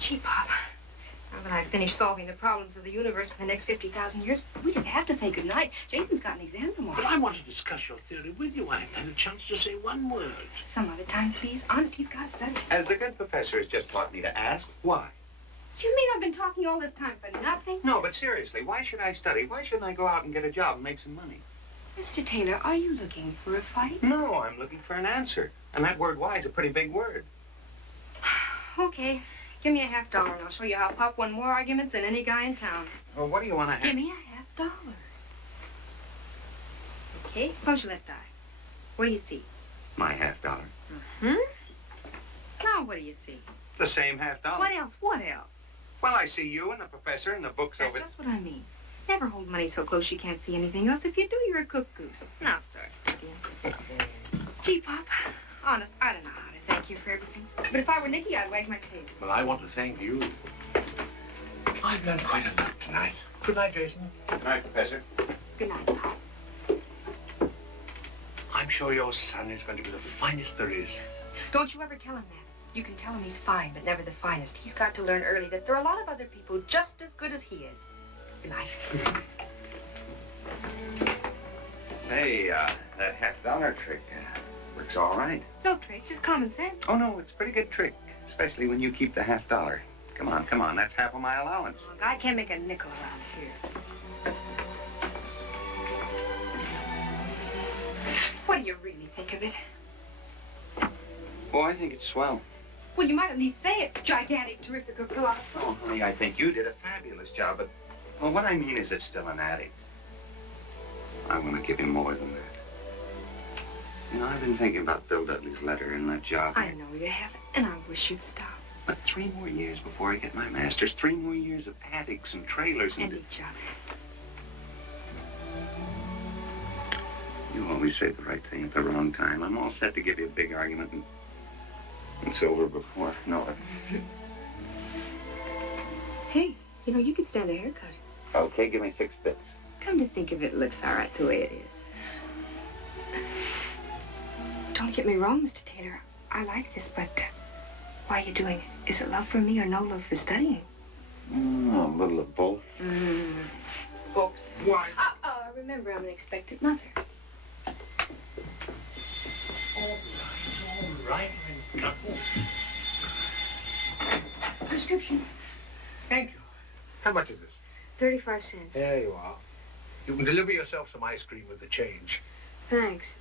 Gee, Pop, now that I've finished solving the problems of the universe for the next 50,000 years, we just have to say goodnight. Jason's got an exam tomorrow. But I want to discuss your theory with you. I haven't had a chance to say one word. Some other time, please. Honest, he's got to study. As the good professor has just taught me to ask, why? You mean I've been talking all this time for nothing? No, but seriously, why should I study? Why shouldn't I go out and get a job and make some money? Mr. Taylor, are you looking for a fight? No, I'm looking for an answer. And that word why is a pretty big word. Okay. Give me a $50 and I'll show you how Pop won more arguments than any guy in town. Well, what do you want to have? Give me a $50. Okay, close your left eye. What do you see? My $50. Mm-hmm. Now what do you see? The same $50. What else? What else? Well, I see you and the professor and the books That's over... just what I mean. Never hold money so close you can't see anything else. If you do, you're a cook goose. Now start studying. Gee, Pop, honest, I don't know how to thank you for everything. But if I were Nicky, I'd wag my tail. Well, I want to thank you. I've learned quite a lot tonight. Good night, Jason. Good night, Professor. Good night, Pop. I'm sure your son is going to be the finest there is. Don't you ever tell him that. You can tell him he's fine, but never the finest. He's got to learn early that there are a lot of other people just as good as he is. Good night. Hey, that $50 trick works all right. No trick, just common sense. Oh, no, it's a pretty good trick, especially when you keep the $50. Come on, that's half of my allowance. Look, I can't make a nickel around here. What do you really think of it? Oh, I think it's swell. Well, you might at least say it's gigantic, terrific, or colossal. Oh, honey, I think you did a fabulous job, but, well, what I mean is it's still an addict. I want to give him more than that. You know, I've been thinking about Bill Dudley's letter and that job. I know you haven't, and I wish you'd stop. But 3 more years before I get my master's, 3 more years of attics and trailers And each other. You always say the right thing at the wrong time. I'm all set to give you a big argument, and it's over before I know it. Hey, you know, you could stand a haircut. Okay, give me 6 bits. Come to think of it, it looks all right the way it is. Don't get me wrong, Mr. Taylor. I like this, but why are you doing it? Is it love for me or no love for studying? A little of both. Books. Why? Remember, I'm an expectant mother. All right. Prescription. Thank you. How much is this? 35 cents. There you are. You can deliver yourself some ice cream with the change. Thanks.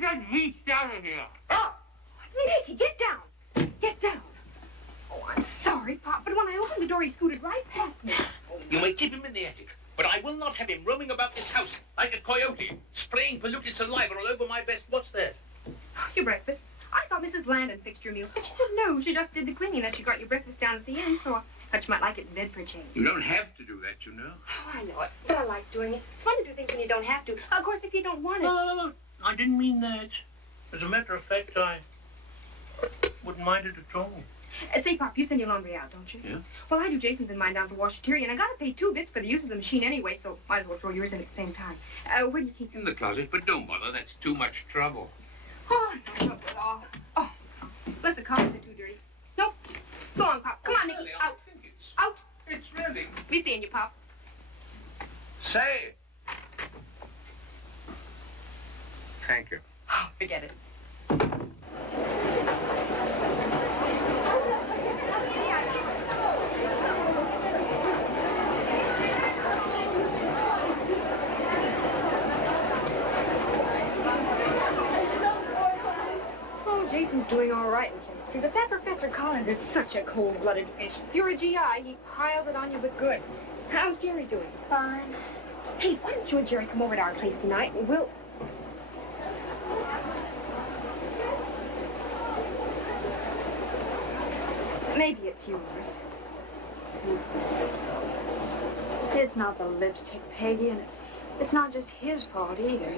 Get heat out of here. Nicky, get down. Get down. Oh, I'm sorry, Pop, but when I opened the door, he scooted right past me. You may keep him in the attic, but I will not have him roaming about this house like a coyote, spraying polluted saliva all over my vest. What's that? Your breakfast. I thought Mrs. Landon fixed your meals, but she said no. She just did the cleaning, that she got your breakfast down at the end, so I thought you might like it in bed for a change. You don't have to do that, you know. Oh, I know it, but I like doing it. It's fun to do things when you don't have to. Of course, if you don't want it. No. I didn't mean that. As a matter of fact, I wouldn't mind it at all. Say, Pop, you send your laundry out, don't you? Yeah. Well, I do Jason's and mine down to Washateria, and I gotta pay 2 bits for the use of the machine anyway, so might as well throw yours in at the same time. Where do you keep In the closet, but don't bother. That's too much trouble. Oh, no trouble at all. Oh, unless the covers are too dirty. Nope. So long, Pop. Come on, Nicky. Really, Out. I think it's... Out. It's really... Be seeing you, Pop. Say. Thank you. Oh, forget it. Oh, Jason's doing all right in chemistry. chemistry, but that Professor Collins is such a cold-blooded fish. If you're a GI, he piles it on you, but good. How's Jerry doing? Fine. Hey, why don't you and Jerry come over to our place tonight, and we'll... Maybe it's yours. It's not the lipstick, Peggy, and it's not just his fault either.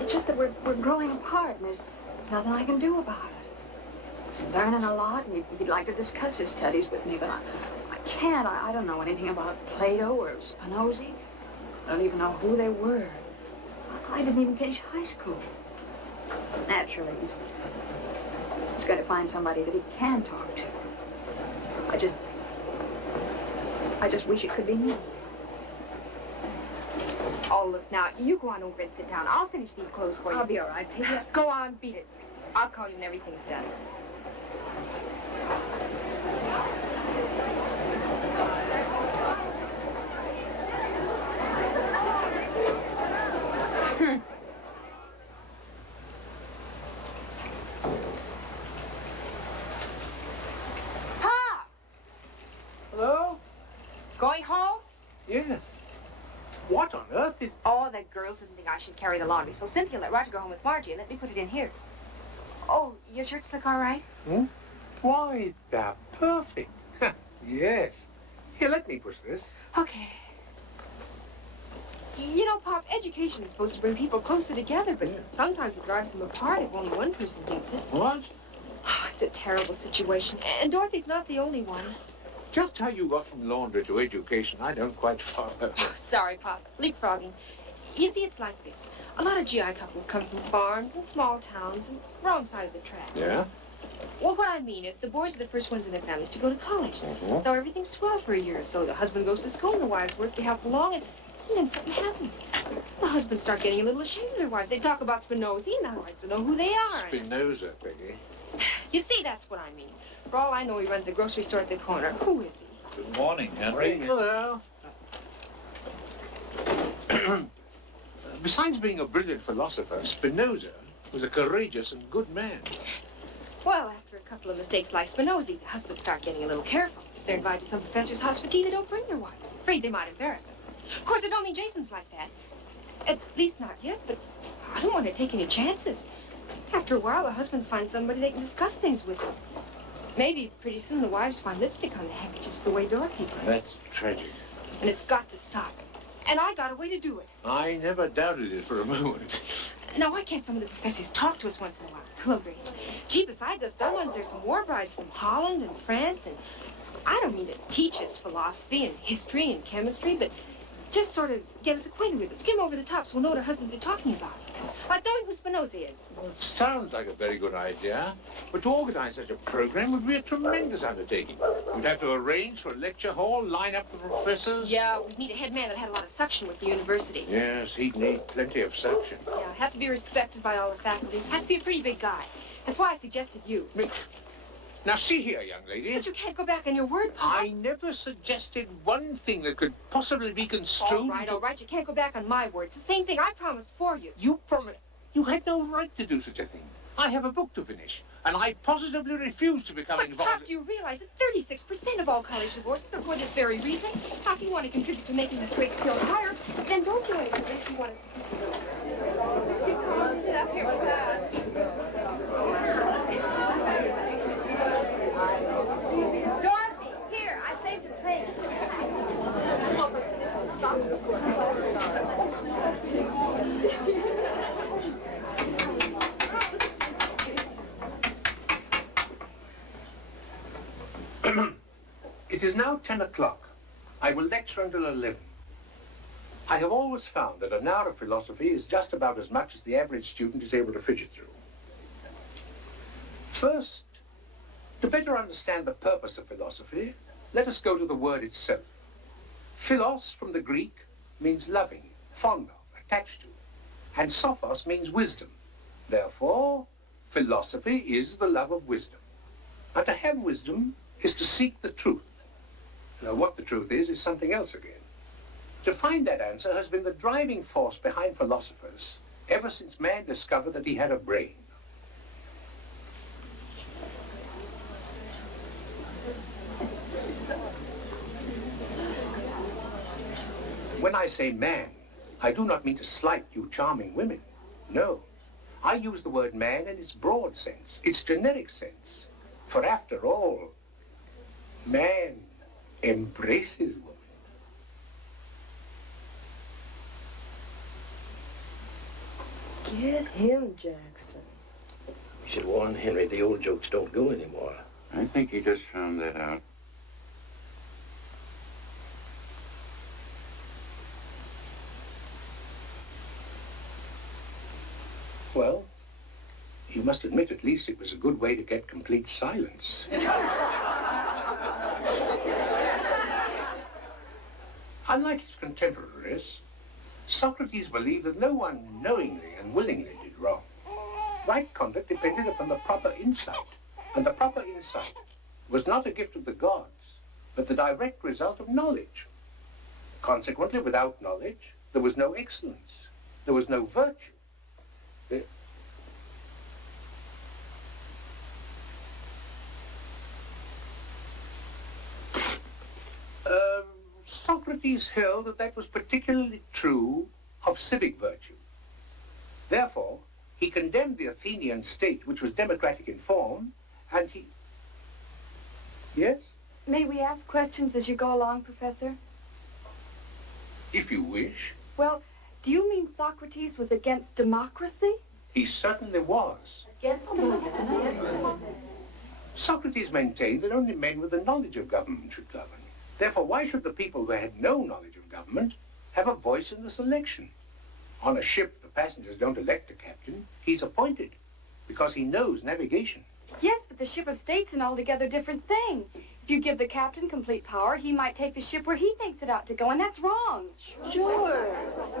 It's just that we're growing apart, and there's nothing I can do about it. He's learning a lot, and he'd like to discuss his studies with me, but I can't. I don't know anything about Plato or Spinoza. I don't even know who they were. I didn't even finish high school. Naturally, he's got to find somebody that he can talk to. I just wish it could be me. Oh, look, now, you go on over and sit down. I'll finish these clothes for you. I'll be all right, Peggy. Go on, beat it. I'll call you when everything's done. Hello? Going home? Yes. What on earth is... Oh, the girls didn't think I should carry the laundry, so Cynthia let Roger go home with Margie and let me put it in here. Oh, your shirts look all right? Hmm? Why, they're perfect. Yes. Here, let me push this. Okay. You know, Pop, education is supposed to bring people closer together, but sometimes it drives them apart if only one person gets it. What? Oh, it's a terrible situation, and Dorothy's not the only one. Just how you got from laundry to education, I don't quite follow. Oh, sorry, Pop. Leapfrogging. You see, it's like this. A lot of GI couples come from farms and small towns and wrong side of the track. Yeah? Well, what I mean is the boys are the first ones in their families to go to college. So everything's swell for a year or so. The husband goes to school and the wives work to help along, and then something happens. The husbands start getting a little ashamed of their wives. They talk about Spinoza, and the wives don't know who they are. Spinoza, Peggy. You see, that's what I mean. For all I know, he runs a grocery store at the corner. Who is he? Good morning, Henry. Hello. Besides being a brilliant philosopher, Spinoza was a courageous and good man. Well, after a couple of mistakes like Spinoza, the husbands start getting a little careful. If they're invited to some professor's house for tea, they don't bring their wives. Afraid they might embarrass them. Of course, I don't mean Jason's like that. At least not yet, but I don't want to take any chances. After a while, the husbands find somebody they can discuss things with. Maybe pretty soon the wives find lipstick on the handkerchiefs the way Dorothy did. That's tragic. And it's got to stop. And I got a way to do it. I never doubted it for a moment. Now, why can't some of the professors talk to us once in a while? Well, Grace, gee, besides us dumb ones, there's some war brides from Holland and France, and I don't mean to teach us philosophy and history and chemistry, but just sort of get us acquainted with it. Skim over the top so we'll know what our husbands are talking about. Like knowing who Spinoza is. Well, it sounds like a very good idea, but to organize such a program would be a tremendous undertaking. We'd have to arrange for a lecture hall, line up the professors. Yeah, we'd need a head man that had a lot of suction with the university. Yes, he'd need plenty of suction. Yeah, have to be respected by all the faculty. Have to be a pretty big guy. That's why I suggested you. Me. Now, see here, young lady. But you can't go back on your word, Pop. I never suggested one thing that could possibly be construed... All right. You can't go back on my word. It's the same thing I promised for you. You promised... You had no right to do such a thing. I have a book to finish, and I positively refuse to become But, involved... Pop, do you realize that 36% of all college divorces are for this very reason? Now, if you want to contribute to making this rate still higher, then don't do anything unless you want to... She comes up here with us. Dorothy, here, I saved the plate. It is now 10 o'clock. I will lecture until 11. I have always found that an hour of philosophy is just about as much as the average student is able to fidget through. First, to better understand the purpose of philosophy, let us go to the word itself. Philos, from the Greek, means loving, fond of, attached to. And sophos means wisdom. Therefore, philosophy is the love of wisdom. And to have wisdom is to seek the truth. Now, what the truth is something else again. To find that answer has been the driving force behind philosophers ever since man discovered that he had a brain. When I say man, I do not mean to slight you charming women. No. I use the word man in its broad sense, its generic sense. For after all, man embraces woman. Get him, Jackson. You should warn Henry the old jokes don't go anymore. I think he just found that out. Well, you must admit at least it was a good way to get complete silence. Unlike his contemporaries, Socrates believed that no one knowingly and willingly did wrong. Right conduct depended upon the proper insight, and the proper insight was not a gift of the gods, but the direct result of knowledge. Consequently, without knowledge, there was no excellence, there was no virtue. Socrates held that that was particularly true of civic virtue. Therefore, he condemned the Athenian state, which was democratic in form, and he... Yes? May we ask questions as you go along, Professor? If you wish. Well, do you mean Socrates was against democracy? He certainly was. Against democracy? Socrates maintained that only men with the knowledge of government should govern. Therefore, why should the people who had no knowledge of government have a voice in the selection? On a ship, the passengers don't elect a captain. He's appointed because he knows navigation. Yes, but the ship of state's an altogether different thing. If you give the captain complete power, he might take the ship where he thinks it ought to go, and that's wrong. Sure.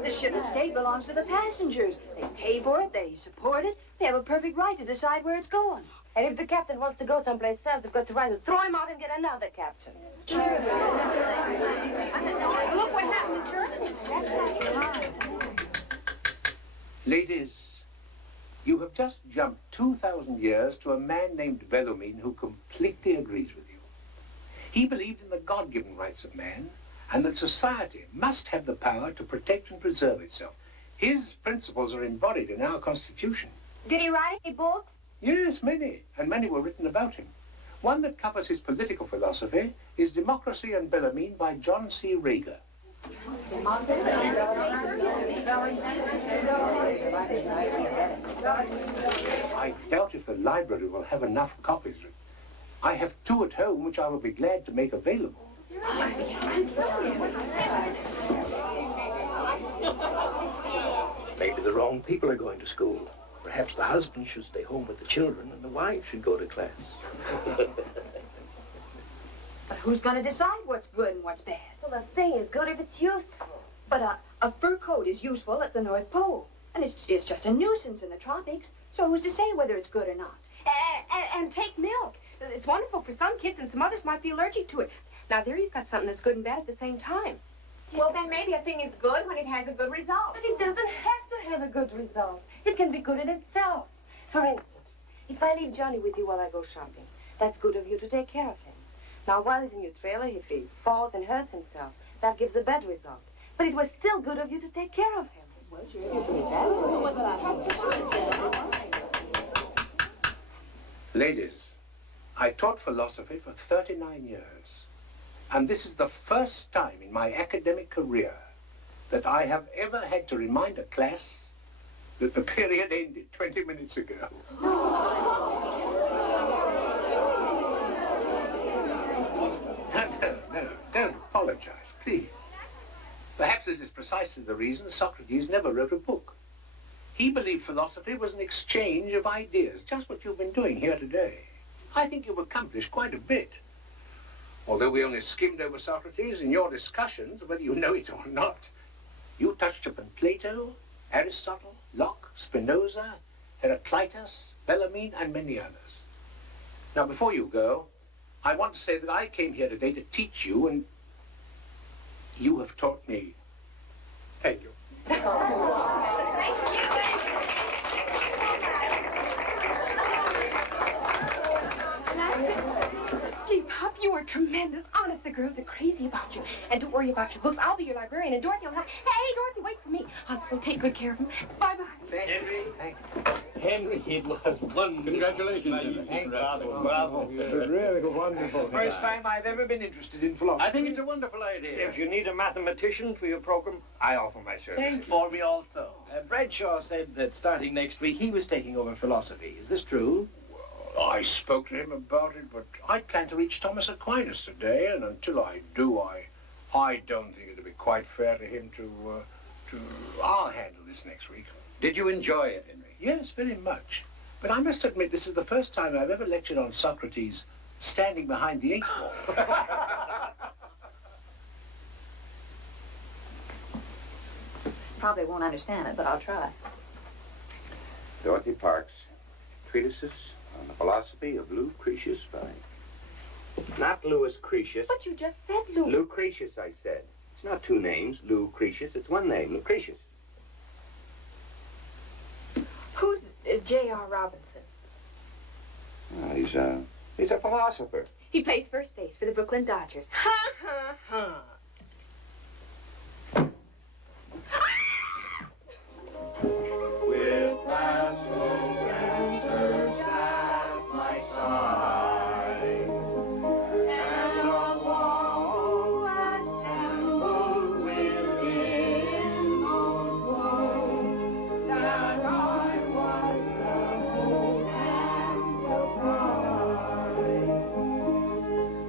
The ship of state belongs to the passengers. They pay for it, they support it. They have a perfect right to decide where it's going. And if the captain wants to go someplace else, they've got the right to throw him out and get another captain. Look what happened to Germany. Ladies, you have just jumped 2,000 years to a man named Bellarmine who completely agrees with you. He believed in the God-given rights of man and that society must have the power to protect and preserve itself. His principles are embodied in our Constitution. Did he write any books? Yes, many, and many were written about him. One that covers his political philosophy is Democracy and Bellarmine by John C. Rager. I doubt if the library will have enough copies. I have 2 at home, which I will be glad to make available. Maybe the wrong people are going to school. Perhaps the husband should stay home with the children and the wife should go to class. But who's going to decide what's good and what's bad? Well, the thing is good if it's useful. But a fur coat is useful at the North Pole. And it's just a nuisance in the tropics. So who's to say whether it's good or not? And take milk. It's wonderful for some kids, and some others might be allergic to it. Now, there you've got something that's good and bad at the same time. Well, then maybe a thing is good when it has a good result. But it doesn't have to have a good result. It can be good in itself. For instance, if I leave Johnny with you while I go shopping, that's good of you to take care of him. Now, while he's in your trailer, if he falls and hurts himself, that gives a bad result. But it was still good of you to take care of him. Ladies, I taught philosophy for 39 years. And this is the first time in my academic career that I have ever had to remind a class that the period ended 20 minutes ago. No, don't apologize, please. Perhaps this is precisely the reason Socrates never wrote a book. He believed philosophy was an exchange of ideas, just what you've been doing here today. I think you've accomplished quite a bit. Although we only skimmed over Socrates in your discussions, whether you know it or not, you touched upon Plato, Aristotle, Locke, Spinoza, Heraclitus, Bellarmine, and many others. Now, before you go, I want to say that I came here today to teach you, and you have taught me. Thank you. Gee, Pop, you were tremendous. Honest, the girls are crazy about you. And don't worry about your books. I'll be your librarian, and Dorothy will have... Hey, Dorothy, wait for me. Hans will take good care of him. Bye-bye. Henry, it was wonderful. Congratulations, Henry. Bravo. It was really wonderful. First time I've ever been interested in philosophy. I think it's a wonderful idea. If you need a mathematician for your program, I offer my services. Thank you. Me also. Bradshaw said that starting next week he was taking over philosophy. Is this true? I spoke to him about it, but I plan to reach Thomas Aquinas today, and until I do, I don't think it'll be quite fair to him to I'll handle this next week. Did you enjoy it, Henry? Yes, very much. But I must admit, this is the first time I've ever lectured on Socrates standing behind the 8-ball. Probably won't understand it, but I'll try. Dorothy Parks, treatises on the philosophy of Lucretius by... Not Louis Cretius. But you just said Lou. Lucretius, I said. It's not two names, Lucretius. It's one name, Lucretius. Who's J.R. Robinson? He's a philosopher. He plays first base for the Brooklyn Dodgers. Ha, ha, ha. With tassels and serfs at my side, and all assembled within those walls, that I was the hope and the pride.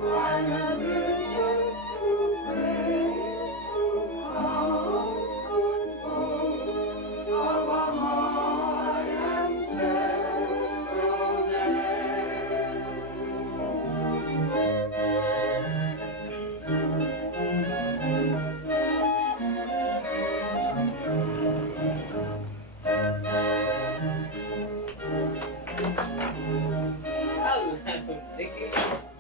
I had riches to praise, to comfort foes of a high ancestral name. Hello, Nicky.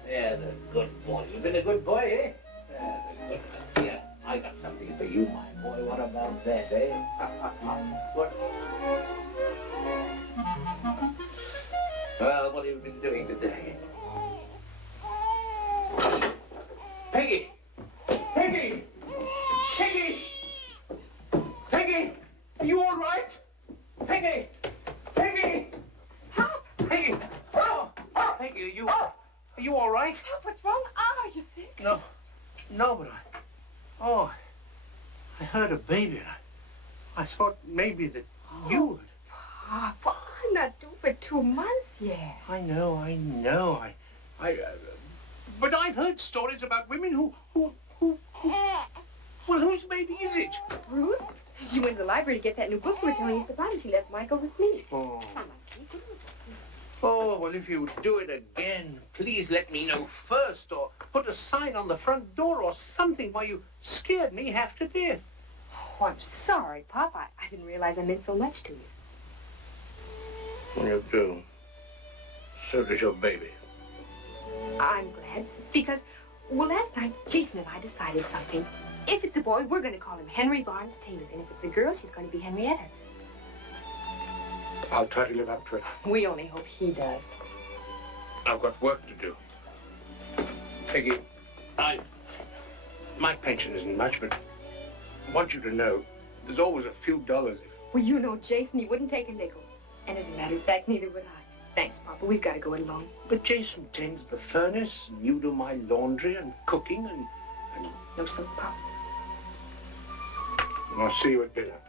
There's a good boy. You've been a good boy, eh? There's a good one. Here, I got something for you, my boy. What about that, eh? What? Well, what have you been doing today? Peggy! Peggy! Peggy! Peggy! Are you all right? Peggy! Peggy! Help! Peggy! Oh! Peggy, are you all right? Help, what's wrong? Are you sick? No, but I heard a baby. And I thought maybe that you would. Papa, I'm not due for 2 months yet. I know. But I've heard stories about women who, well, whose baby is it? Ruth? She went to the library to get that new book you were telling us about, and she left Michael with me. Oh. Oh, well, if you do it again, please let me know first, or put a sign on the front door or something. Why, you scared me half to death. Oh, I'm sorry, Pop. I didn't realize I meant so much to you. You do. So does your baby. I'm glad, because, well, last night, Jason and I decided something. If it's a boy, we're going to call him Henry Barnes Taylor, and if it's a girl, she's going to be Henrietta. I'll try to live up to it. We only hope he does. I've got work to do. Peggy, my pension isn't much, but I want you to know there's always a few dollars if... Well, you know, Jason, he wouldn't take a nickel. And as a matter of fact, neither would I. Thanks, Papa. We've got to go it alone. But Jason tends the furnace, and you do my laundry and cooking and... No soap, Papa. And I'll see you at dinner.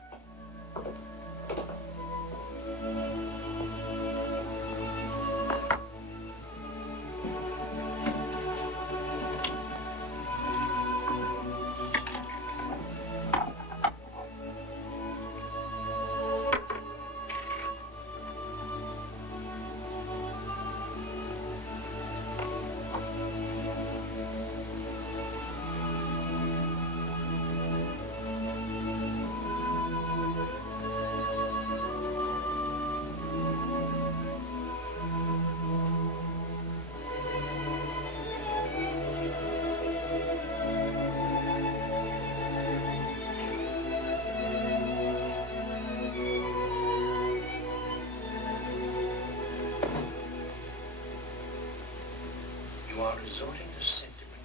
You are resorting to sentiment.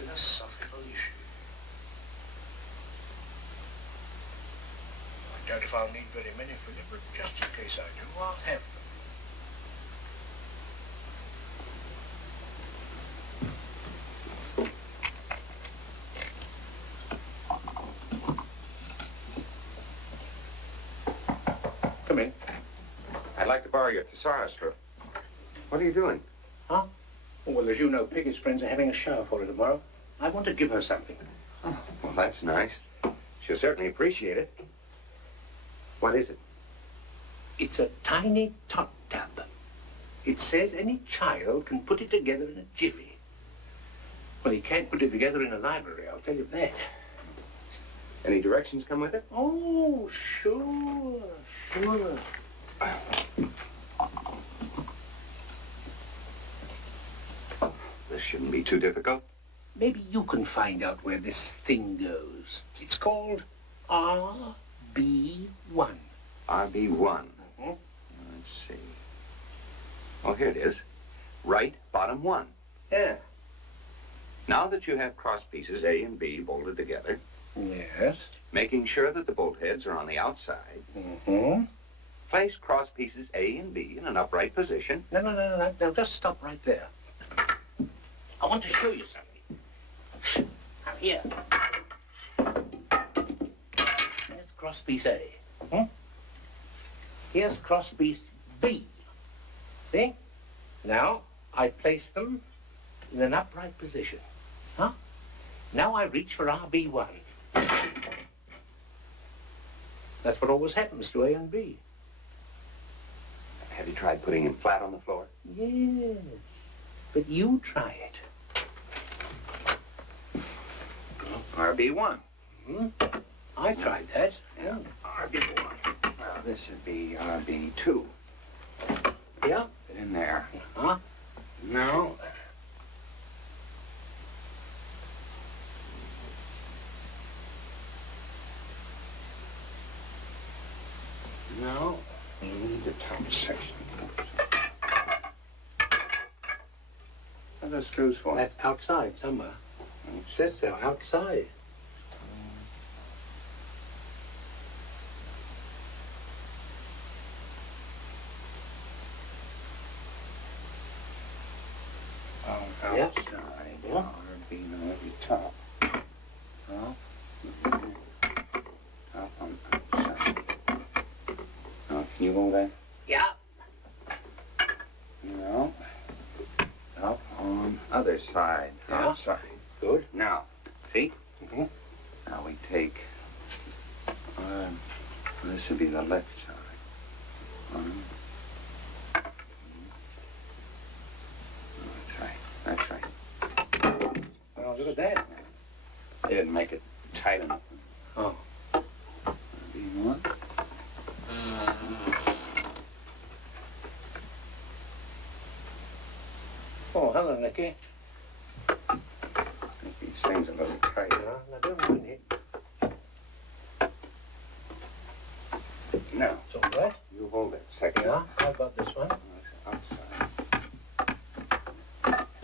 philosophical issue. I doubt if I'll need very many for you, but just in case I do, I'll have them. Come in. I'd like to borrow your thesaurus for... What are you doing? Huh? Oh, well, as you know, Piggy's friends are having a shower for her tomorrow. I want to give her something. Oh, well, that's nice. She'll certainly appreciate it. What is it? It's a tiny tot tub. It says any child can put it together in a jiffy. Well, he can't put it together in a library, I'll tell you that. Any directions come with it? Oh, sure. This shouldn't be too difficult. Maybe you can find out where this thing goes. It's called RB1. RB1. Let's see. Oh, here it is. Right bottom one. Yeah. Now that you have cross pieces A and B bolted together. Yes. Making sure that the bolt heads are on the outside. Mm-hmm. Place cross pieces A and B in an upright position. No. Now, just stop right there. I want to show you something. Now, here. Here's cross piece A. Here's cross piece B. See? Now, I place them in an upright position. Huh? Now I reach for RB1. That's what always happens to A and B. Have you tried putting him flat on the floor? Yes. But you try it. RB1. I tried that. Yeah, RB1. Now, this would be RB2. Yeah? Fit in there. Huh? No. No. You need the top section. What are those screws for? That's outside somewhere. It says so, outside. Outside. Yeah. RB, no, the top. Top. Top on outside. Now, can you hold that? Yeah. No. Up on other side. Yeah. Outside. Good. Now, see? Mm-hmm. Now we take, this would be the left side. That's right. Well, look at that. They didn't make it tight enough. Oh. RB1. Oh, hello, Nicky. These things are a little tight. Now, don't mind it. No. It's all right. You hold it second. Yeah, how about this one? Outside.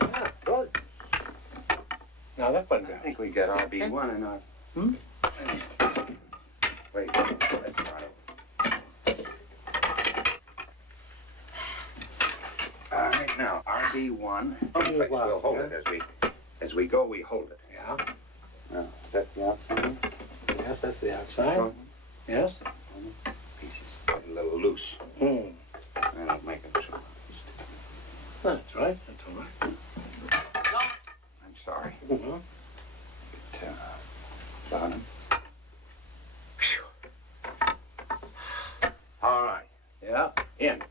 Yeah, good. Now, that one's I out. think we got RB1 in our... Wait, let's try it. All right, now, RB1. RB1, We'll hold it as we go, we hold it. Yeah. Now, is that the outside? Yes, that's the outside. Yes. Pieces a little loose. I don't make them so. That's right. That's all right. I'm sorry. Mm-hmm. Bottom. All right. Yeah. In.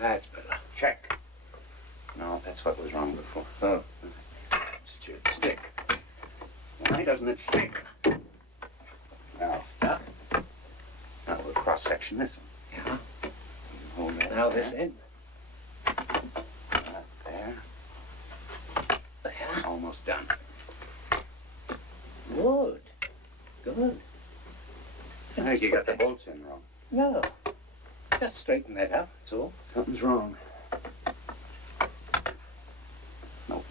That's better. Check. No, that's what was wrong before. Oh. It should stick. Why doesn't it stick? Now, Stop. now we'll cross-section this one. Yeah. You hold that Now there. this end. That there. There. Almost done. Good. Good. I think you got the bolts in wrong. No. Just straighten that up, that's all. Something's wrong. Nope.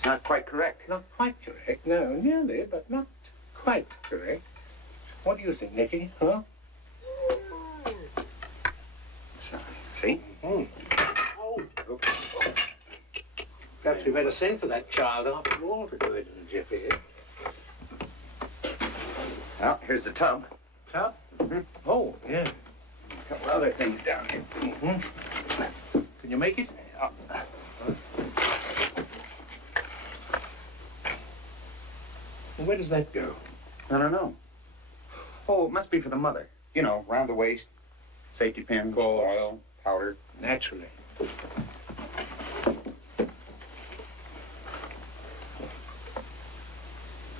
It's not quite correct. Not quite correct. No, nearly, but not quite correct. What do you think, Nicky? Huh? Sorry. See? Oh. Perhaps we better send for that child after all to do it in a jiffy. Well, here's the tub. Tub? Mm-hmm. Oh, yeah. A couple other things down here. Mm-hmm. Can you make it? Well, where does that go? I don't know. Oh, it must be for the mother. You know, round the waist, safety pin, oil, powder. Naturally.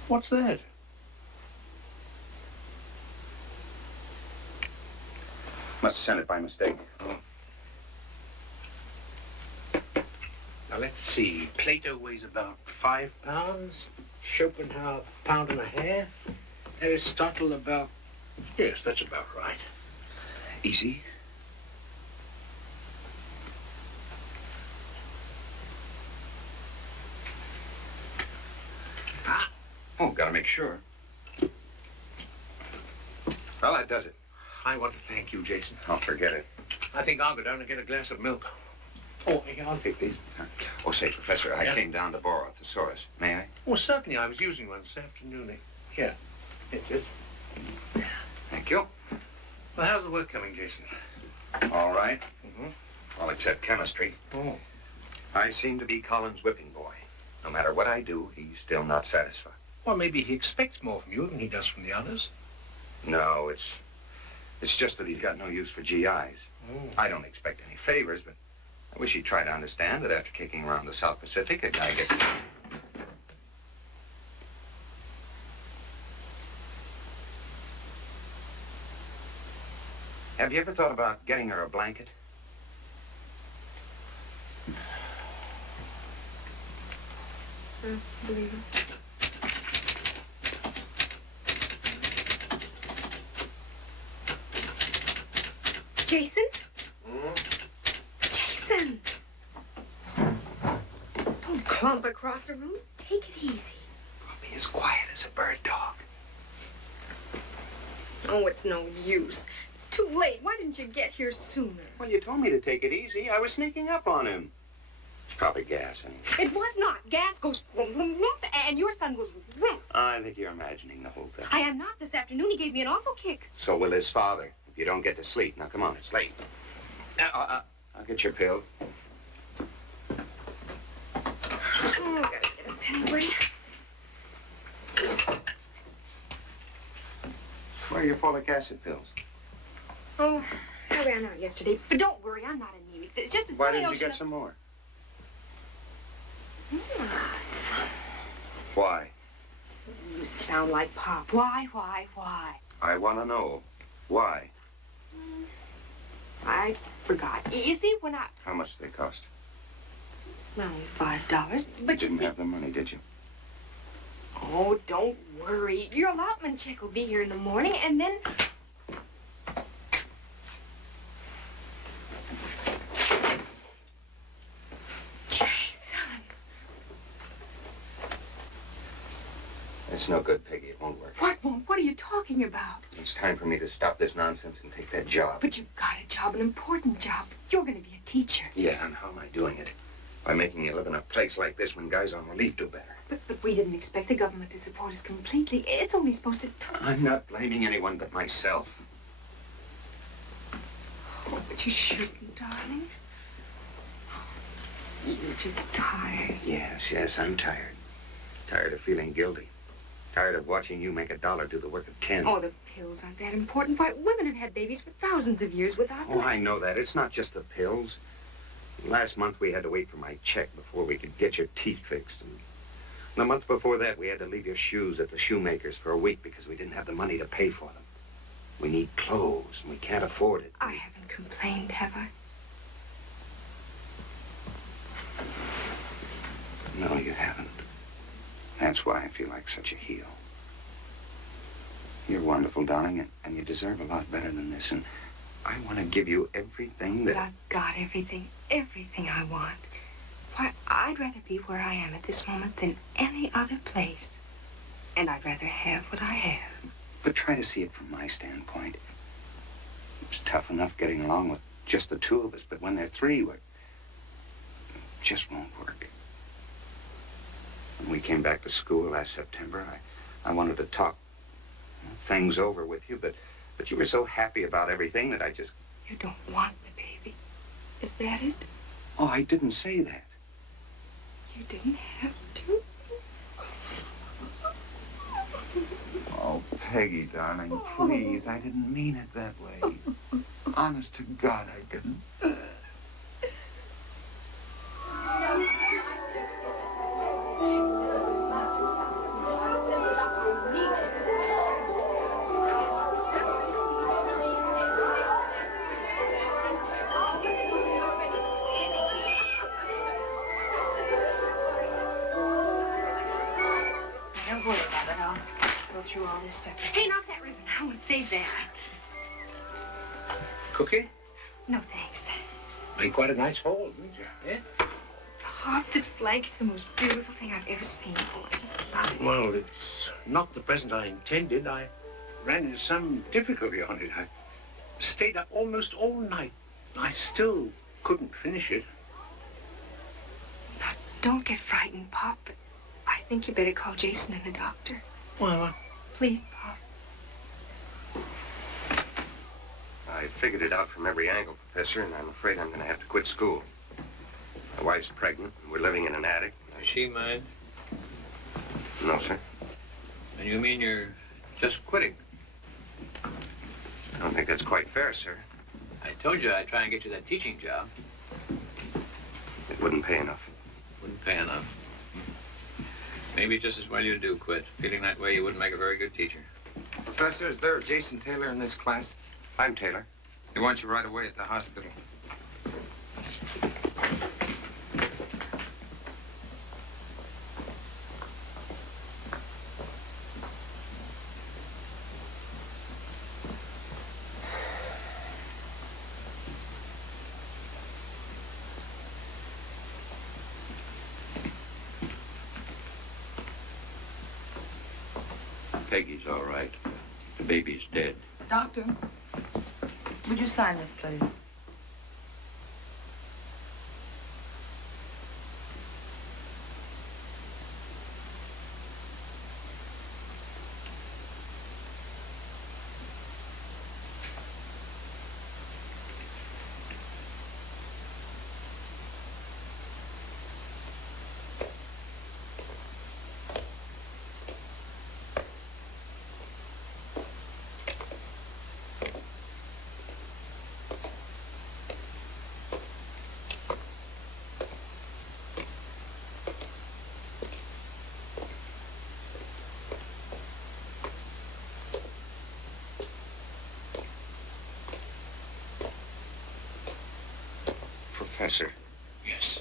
What's that? Must have sent it by mistake. Now, let's see. Plato weighs about 5 pounds. Schopenhauer, a pound and a half. Aristotle about... Yes, that's about right. Easy. Oh, gotta make sure. Well, that does it. I want to thank you, Jason. Oh, forget it. I think I'll go down and get a glass of milk. Oh, here, I'll take these. Oh, say, Professor, I came down to borrow a thesaurus. May I? Oh, certainly. I was using one this afternoon. Here. Here it is. Thank you. Well, how's the work coming, Jason? All right. Mm-hmm. All except chemistry. Oh. I seem to be Colin's whipping boy. No matter what I do, he's still not satisfied. Well, maybe he expects more from you than he does from the others. No, it's just that he's got no use for GIs. Oh. I don't expect any favors, but I wish he'd try to understand that after kicking around the South Pacific, a guy gets... Have you ever thought about getting her a blanket? I believe it. Jason? Jason! Don't clump across the room. Take it easy. I'll be as quiet as a bird dog. Oh, it's no use. It's too late. Why didn't you get here sooner? Well, you told me to take it easy. I was sneaking up on him. It's probably gas, anyway. It was not. Gas goes vroom, vroom, vroom, and your son goes vroom. I think you're imagining the whole thing. I am not. This afternoon he gave me an awful kick. So will his father, if you don't get to sleep. Now, come on, it's late. I'll get your pill. Oh, I gotta get up anyway. Where are your folic acid pills? Oh, I ran out yesterday. But don't worry, I'm not anemic. It's just a Why silly didn't you notion get of- some more? Hmm. Why? You sound like Pop. Why? I want to know. Why? I forgot. You see, when I... How much do they cost? Well, $5. But you didn't see... have the money, did you? Oh, don't worry. Your allotment check will be here in the morning, and then... It's no good, Peggy. It won't work. What won't? What are you talking about? It's time for me to stop this nonsense and take that job. But you've got a job, an important job. You're going to be a teacher. Yeah, and how am I doing it? By making you live in a place like this when guys on relief do better. But we didn't expect the government to support us completely. It's only supposed to... I'm not blaming anyone but myself. Oh, but you shouldn't, darling. You're just tired. Yes, I'm tired. Tired of feeling guilty. Tired of watching you make $1 do the work of 10. Oh, the pills aren't that important. Why, women have had babies for thousands of years without them. Oh, I know that. It's not just the pills. Last month, we had to wait for my check before we could get your teeth fixed. And the month before that, we had to leave your shoes at the shoemaker's for a week because we didn't have the money to pay for them. We need clothes, and we can't afford it. I haven't complained, have I? No, you haven't. That's why I feel like such a heel. You're wonderful, darling, and you deserve a lot better than this. And I want to give you everything that... But I've got everything I want. Why, I'd rather be where I am at this moment than any other place. And I'd rather have what I have. But try to see it from my standpoint. It's tough enough getting along with just the two of us, but when they're three, well, it just won't work. When we came back to school last September, I wanted to talk things over with you, but you were so happy about everything that I just... You don't want the baby. Is that it? Oh, I didn't say that. You didn't have to. Oh, Peggy, darling, please. I didn't mean it that way. Honest to God, I didn't. Don't worry about it. I'll go through all this stuff. Hey, not that ribbon. I want to save that. Cookie? No, thanks. Made quite a nice haul, didn't you? Yeah? Oh, this blanket's the most beautiful thing I've ever seen. Oh, I just love it. Well, it's not the present I intended. I ran into some difficulty on it. I stayed up almost all night. I still couldn't finish it. Now, don't get frightened, Pop. But I think you better call Jason and the doctor. Well, Please, Pop. I figured it out from every angle, Professor, and I'm afraid I'm going to have to quit school. My wife's pregnant, and we're living in an attic. Does she mind? No, sir. And you mean you're just quitting? I don't think that's quite fair, sir. I told you I'd try and get you that teaching job. It wouldn't pay enough. Wouldn't pay enough. Maybe just as well you do quit. Feeling that way, you wouldn't make a very good teacher. Professor, is there a Jason Taylor in this class? I'm Taylor. He wants you right away at the hospital. Peggy's all right. The baby's dead. Doctor, would you sign this, please? Professor. Yes.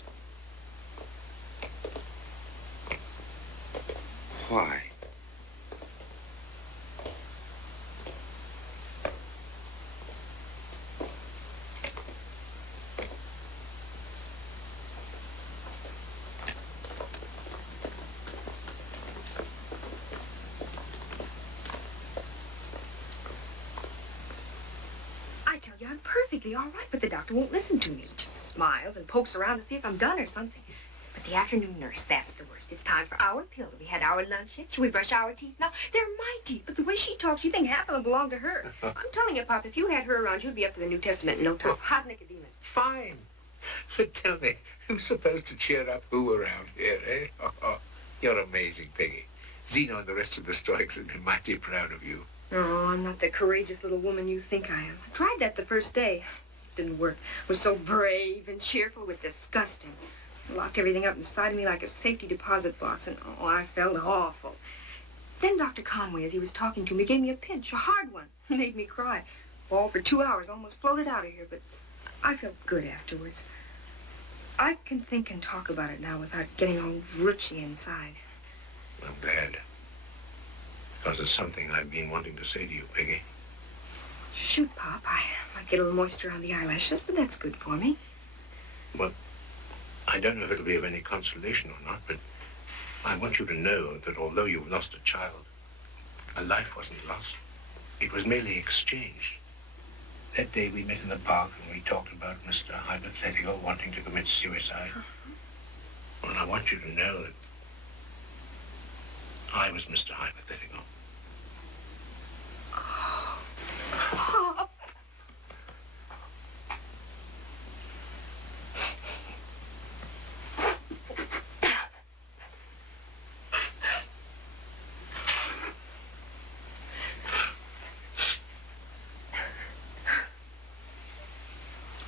Why? I tell you, I'm perfectly all right, but the doctor won't listen to me. He just smiles and pokes around to see if I'm done or something. But the afternoon nurse, that's the worst. It's time for our pill. We had our lunch yet. Should we brush our teeth now? They're my teeth, but the way she talks, you think half of them belong to her. I'm telling you, Pop, if you had her around, you'd be up to the New Testament in no time. How's Nicodemus? Fine. But tell me, who's supposed to cheer up who around here, eh? You're amazing, Peggy. Zeno and the rest of the Stoics have been mighty proud of you. Oh, I'm not the courageous little woman you think I am. I tried that the first day. It didn't work. I was so brave and cheerful. It was disgusting. I locked everything up inside of me like a safety deposit box, and oh, I felt awful. Then Dr. Conway, as he was talking to me, gave me a pinch, a hard one. He made me cry. All for 2 hours, almost floated out of here, but I felt good afterwards. I can think and talk about it now without getting all roochy inside. I'm glad. Because there's something I've been wanting to say to you, Peggy. Shoot, Pop. I might get a little moisture on the eyelashes, but that's good for me. Well, I don't know if it'll be of any consolation or not, but I want you to know that although you've lost a child, a life wasn't lost. It was merely exchanged. That day we met in the park and we talked about Mr. Hypothetical wanting to commit suicide. Well, I want you to know that I was Mr. Hypothetical. Pop.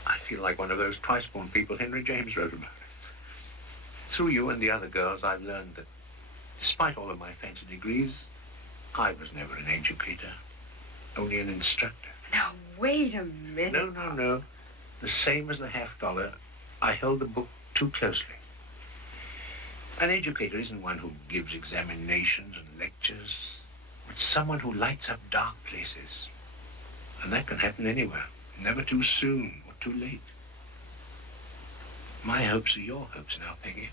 I feel like one of those twice-born people Henry James wrote about. Through you and the other girls, I've learned that despite all of my fancy degrees, I was never an educator, only an instructor. Now, wait a minute. No. The same as the $50, I held the book too closely. An educator isn't one who gives examinations and lectures. It's someone who lights up dark places. And that can happen anywhere, never too soon or too late. My hopes are your hopes now, Peggy.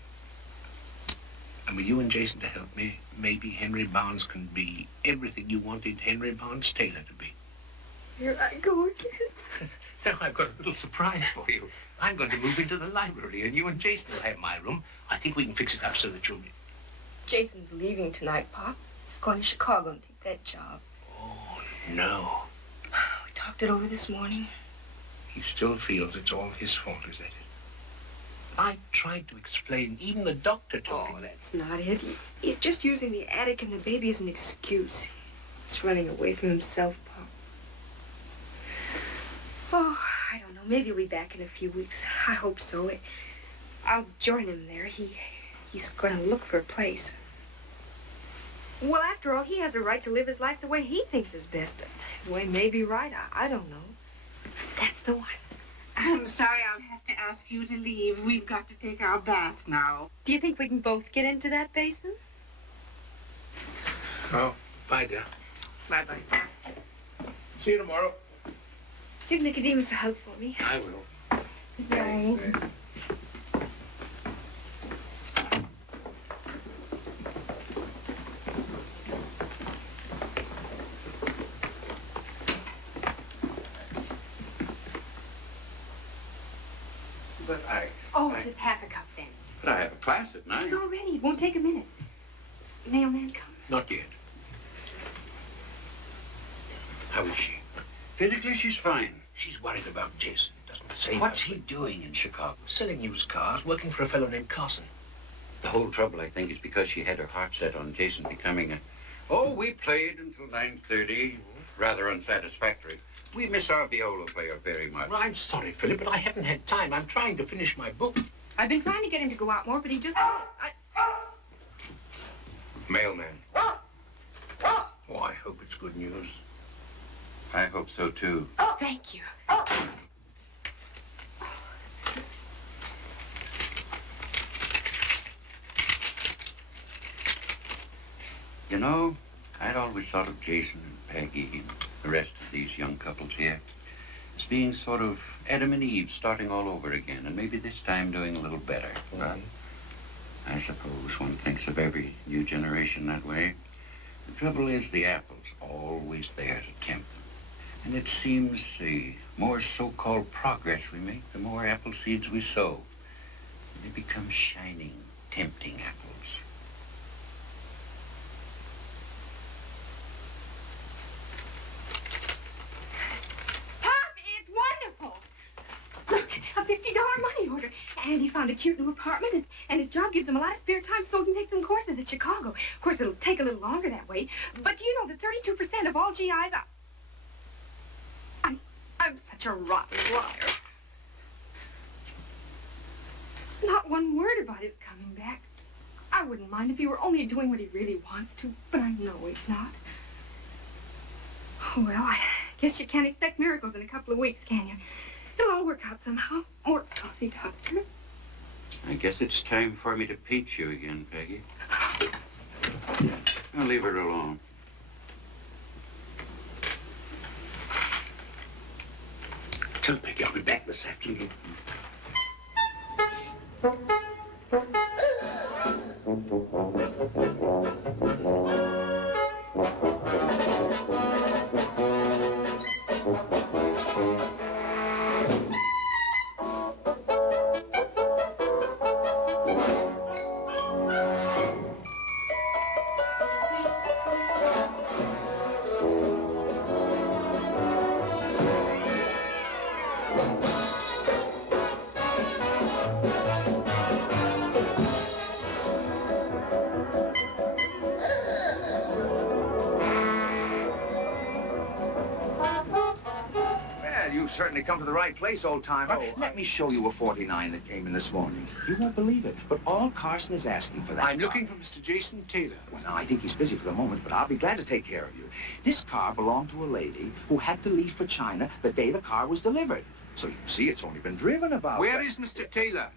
And with you and Jason to help me, maybe Henry Barnes can be everything you wanted Henry Barnes Taylor to be. Here I go again. Now I've got a little surprise for you. I'm going to move into the library, and you and Jason will have my room. I think we can fix it up so that you'll be... Jason's leaving tonight, Pop. He's going to Chicago and take that job. Oh, no. We talked it over this morning. He still feels it's all his fault, is that it? I tried to explain. Even the doctor told him. Oh, that's not it. He's just using the attic and the baby as an excuse. He's running away from himself, Pop. Oh, I don't know. Maybe he'll be back in a few weeks. I hope so. I'll join him there. He's going to look for a place. Well, after all, he has a right to live his life the way he thinks is best. His way may be right. I don't know. That's the one. I'm sorry I'll have to ask you to leave. We've got to take our bath now. Do you think we can both get into that basin? Oh, bye, dear. Bye-bye. See you tomorrow. Give Nicodemus a hug for me. I will. Bye. But Oh, just half a cup then. But I have a class at 9. It's all ready. It won't take a minute. Mailman come. Not yet. How is she? Physically, she's fine. She's worried about Jason. Doesn't say What's much. he doing in Chicago? Selling used cars, working for a fellow named Carson. The whole trouble, I think, is because she had her heart set on Jason becoming a... Oh, we played until 9:30. Rather unsatisfactory. We miss our viola player very much. Well, I'm sorry, Philip, but I haven't had time. I'm trying to finish my book. I've been trying to get him to go out more, but he just... Mailman. Oh, I hope it's good news. I hope so, too. Thank you. You know, I'd always thought of Jason and Peggy and the rest of these young couples here as being sort of Adam and Eve starting all over again, and maybe this time doing a little better. But I suppose one thinks of every new generation that way. The trouble is the apple's always there to tempt them. And it seems the more so-called progress we make, the more apple seeds we sow. They become shining, tempting apples. Look, a $50 money order. And he found a cute new apartment, and his job gives him a lot of spare time so he can take some courses at Chicago. Of course, it'll take a little longer that way. But do you know that 32% of all GIs are... I'm such a rotten liar. Not one word about his coming back. I wouldn't mind if he were only doing what he really wants to, but I know he's not. Oh, well, I guess you can't expect miracles in a couple of weeks, can you? It'll all work out somehow. More coffee, Doctor. I guess it's time for me to peach you again, Peggy. I'll leave her alone. Tell Peggy I'll be back this afternoon. certainly come to the right place, old-timer. Oh, Let me show you a 49 that came in this morning. You won't believe it, but all Carson is asking for that I'm car. looking for Mr. Jason Taylor. Well, now, I think he's busy for the moment, but I'll be glad to take care of you. This car belonged to a lady who had to leave for China the day the car was delivered. So you see, it's only been driven about. Where is Mr. Taylor?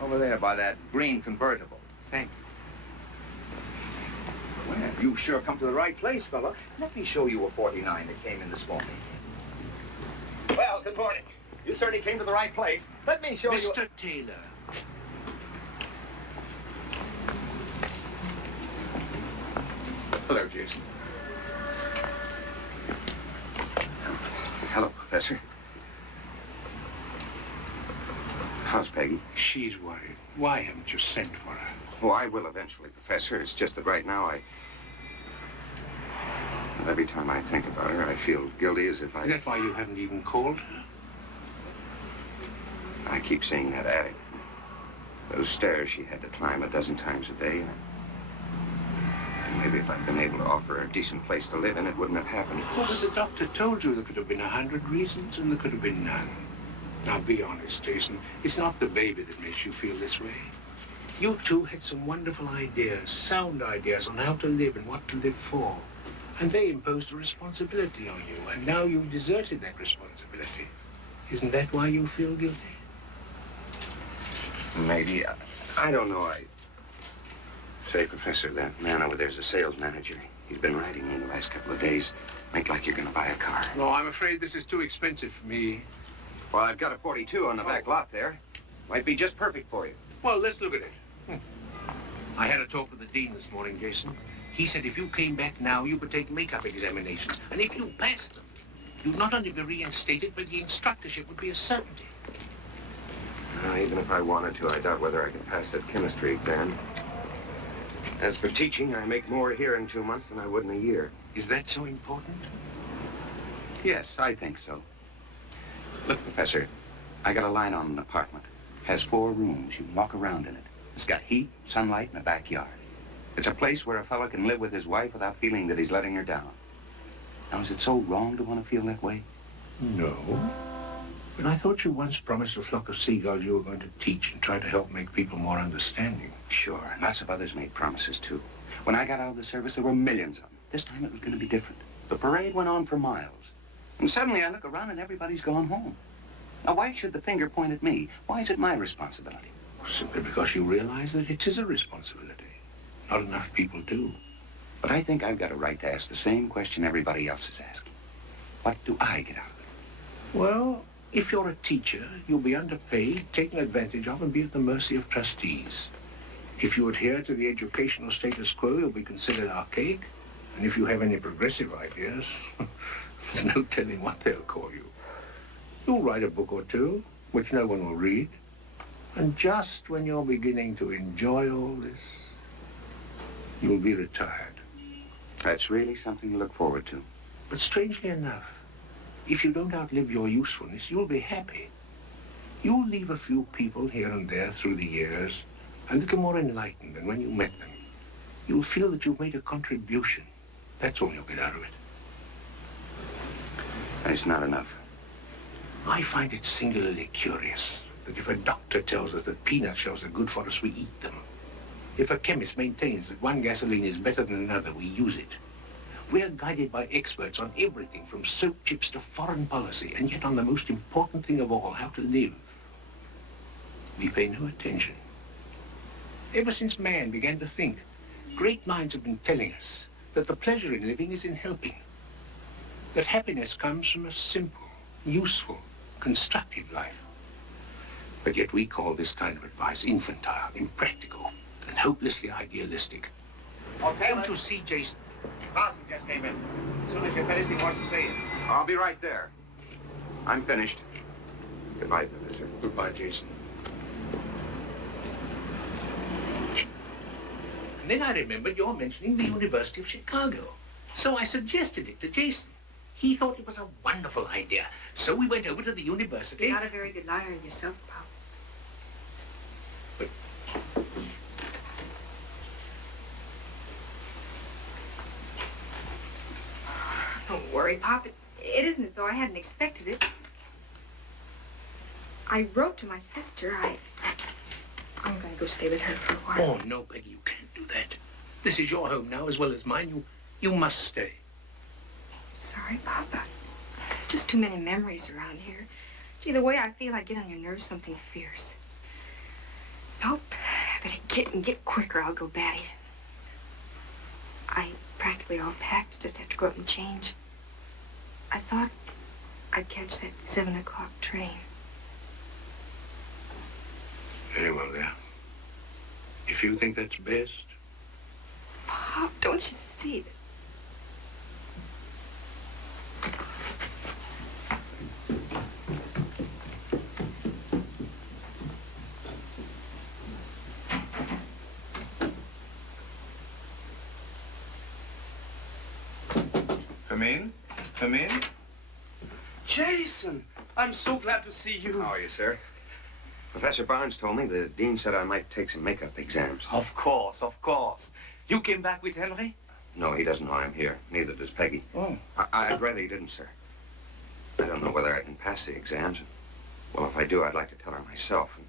Over there by that green convertible. Thank Well, you've sure come to the right place, fella. Let me show you a 49 that came in this morning. Well, good morning. You certainly came to the right place. Let me show you... Mr. Taylor. Hello, Jason. Hello, Professor. How's Peggy? She's worried. Why haven't you sent for her? Oh, I will eventually, Professor. It's just that right now every time I think about her, I feel guilty as if I... Is that why you haven't even called her? I keep seeing that attic. Those stairs she had to climb a dozen times a day. And maybe if I'd been able to offer her a decent place to live in, it wouldn't have happened. Well, but the doctor told you there could have been 100 reasons and there could have been none. Now, be honest, Jason. It's not the baby that makes you feel this way. You two had some wonderful ideas, sound ideas on how to live and what to live for. And they imposed a responsibility on you, and now you've deserted that responsibility. Isn't that why you feel guilty? Maybe. I don't know. Say, Professor, that man over there's a sales manager. He's been writing me the last couple of days. Make like you're going to buy a car. No, I'm afraid this is too expensive for me. Well, I've got a 42 on the back lot there. Might be just perfect for you. Well, let's look at it. I had a talk with the dean this morning, Jason. He said if you came back now, you could take makeup examinations. And if you passed them, you'd not only be reinstated, but the instructorship would be a certainty. Even if I wanted to, I doubt whether I could pass that chemistry exam. As for teaching, I make more here in 2 months than I would in a year. Is that so important? Yes, I think so. Look, Professor, I got a line on an apartment. Has 4 rooms. You can walk around in it. It's got heat, sunlight, and a backyard. It's a place where a fellow can live with his wife without feeling that he's letting her down. Now, is it so wrong to want to feel that way? No. But I thought you once promised a flock of seagulls you were going to teach and try to help make people more understanding. Sure, and lots of others made promises, too. When I got out of the service, there were millions of them. This time it was going to be different. The parade went on for miles. And suddenly I look around and everybody's gone home. Now, why should the finger point at me? Why is it my responsibility? Simply because you realize that it is a responsibility. Not enough people do. But I think I've got a right to ask the same question everybody else is asking. What do I get out of it? Well, if you're a teacher, you'll be underpaid, taken advantage of, and be at the mercy of trustees. If you adhere to the educational status quo, you'll be considered archaic. And if you have any progressive ideas, there's no telling what they'll call you. You'll write a book or two, which no one will read. And just when you're beginning to enjoy all this, you'll be retired. That's really something to look forward to. But strangely enough, if you don't outlive your usefulness, you'll be happy. You'll leave a few people here and there through the years a little more enlightened than when you met them. You'll feel that you've made a contribution. That's all you'll get out of it. That's not enough. I find it singularly curious that if a doctor tells us that peanut shells are good for us, we eat them. If a chemist maintains that one gasoline is better than another, we use it. We're guided by experts on everything from soap chips to foreign policy, and yet on the most important thing of all, how to live, we pay no attention. Ever since man began to think, great minds have been telling us that the pleasure in living is in helping, that happiness comes from a simple, useful, constructive life. But yet we call this kind of advice infantile, impractical, and hopelessly idealistic. Okay, Come to see Jason. Carson just came in. As soon as you're finished, he wants to see you. I'll be right there. I'm finished. Goodbye, Professor. Goodbye, Jason. And then I remembered your mentioning the University of Chicago. So I suggested it to Jason. He thought it was a wonderful idea. So we went over to the university. You're not a very good liar yourself, Pop. But... Don't worry, Pop. It isn't as though I hadn't expected it. I wrote to my sister. I'm going to go stay with her for a while. Oh, no, Peggy, you can't do that. This is your home now as well as mine. You must stay. Sorry, Papa. Just too many memories around here. Gee, the way I feel, I get on your nerves something fierce. Nope. I better get quicker. I'll go batty. I practically all packed. Just have to go up and change. I thought I'd catch that 7 o'clock train. Very well, there. If you think that's best. Pop, don't you see that? Come in. Come in. Jason, I'm so glad to see you. How are you, sir? Professor Barnes told me the dean said I might take some makeup exams. Of course, of course. You came back with Henry? No, he doesn't know I'm here. Neither does Peggy. Oh. I'd rather he didn't, sir. I don't know whether I can pass the exams. Well, if I do, I'd like to tell her myself. And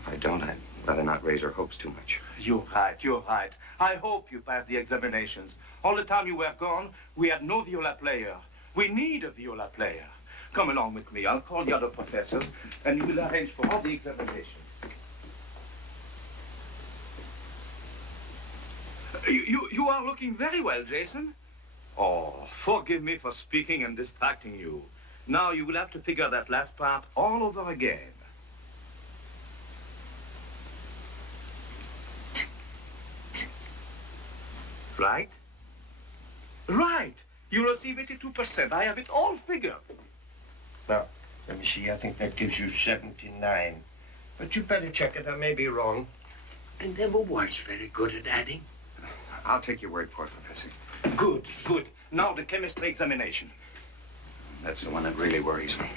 if I don't, I'd rather not raise her hopes too much. You're right, you're right. I hope you pass the examinations. All the time you were gone, we had no viola player. We need a viola player. Come along with me. I'll call the other professors, and we'll arrange for all the examinations. You are looking very well, Jason. Oh, forgive me for speaking and distracting you. Now you will have to figure that last part all over again. Right? Right. You receive 82%. I have it all figured. Now, let me see. I think that gives you 79. But you better check it. I may be wrong. I never was very good at adding. I'll take your word for it, Professor. Good, good. Now the chemistry examination. That's the one that really worries me.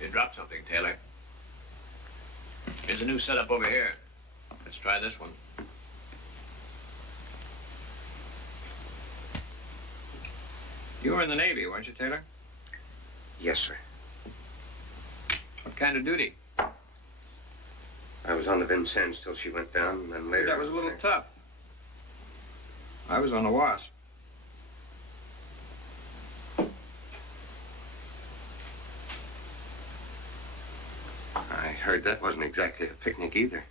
You dropped something, Taylor. Here's a new setup over here. Let's try this one. You were in the Navy, weren't you, Taylor? Yes, sir. What kind of duty? I was on the Vincennes till she went down, and then later... That was a little tough. I was on the Wasp. I heard that wasn't exactly a picnic either.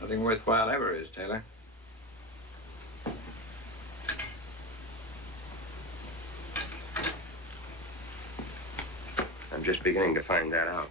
Nothing worthwhile ever is, Taylor. I'm just beginning to find that out.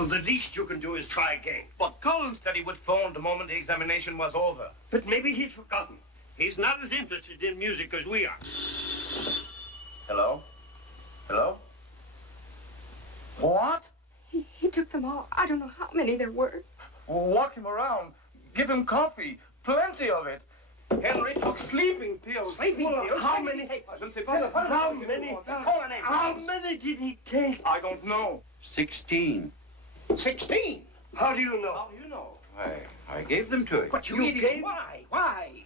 Well, the least you can do is try again. But Collins said he would phone the moment the examination was over. But maybe he's forgotten. He's not as interested in music as we are. Hello? Hello? What? He took them all. I don't know how many there were. Walk him around. Give him coffee. Plenty of it. Henry took sleeping pills. Sleeping pills? How many? How many? How many did he take? I don't know. 16. 16? How do you know? How do you know? I gave them to him. But you idiot. Why? Why?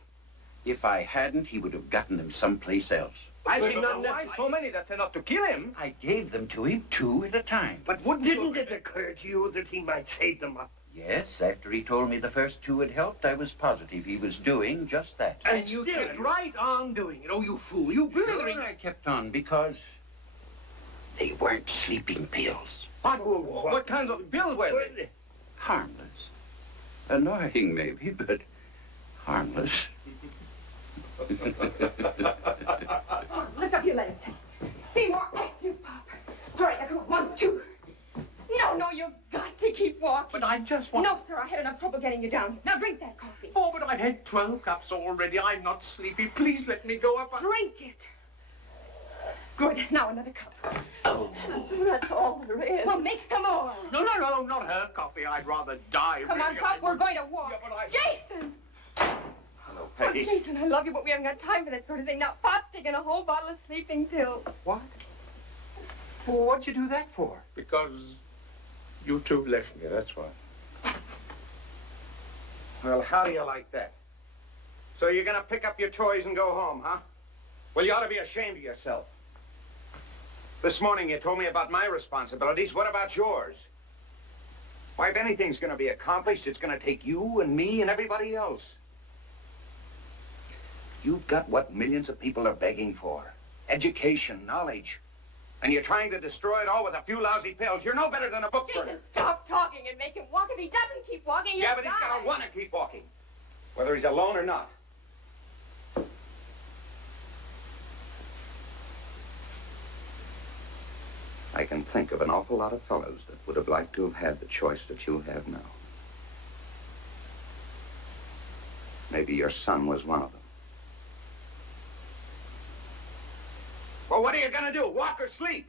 If I hadn't, he would have gotten them someplace else. I see not why so many. That's enough to kill him. I gave them to him 2 at a time. But didn't it occur to you that he might save them up? Yes, after he told me the first 2 had helped, I was positive he was doing just that. And you kept right on doing it. Oh, you fool. You blithering. Sure, I kept on because they weren't sleeping pills. What kinds of pills were they? Harmless. Annoying, maybe, but harmless. Lift up your legs. Be more active, Pop. All right, now come on. 1, 2. No, you've got to keep walking. But I just want... No, sir, I had enough trouble getting you down. Now drink that coffee. Oh, but I've had 12 cups already. I'm not sleepy. Please let me go up. Drink it. Good. Now another cup. Oh, that's all there is. Well, make some more. No, not her coffee. I'd rather die. Come on, really, Pop, we're going to walk. Yeah, but Jason! Hello, Oh, Peggy. Jason, I love you, but we haven't got time for that sort of thing. Now, Pop's taking a whole bottle of sleeping pills. What? Well, what'd you do that for? Because you 2 left me, that's why. Well, how do you like that? So you're gonna pick up your toys and go home, huh? Well, you ought to be ashamed of yourself. This morning you told me about my responsibilities. What about yours? Why, if anything's gonna be accomplished, it's gonna take you and me and everybody else. You've got what millions of people are begging for. Education, knowledge. And you're trying to destroy it all with a few lousy pills. You're no better than a book burner. Jason, stop talking and make him walk. If he doesn't keep walking, Yeah, he'll but he's die. gotta want to keep walking. Whether he's alone or not. I can think of an awful lot of fellows that would have liked to have had the choice that you have now. Maybe your son was one of them. Well, what are you gonna do? Walk or sleep?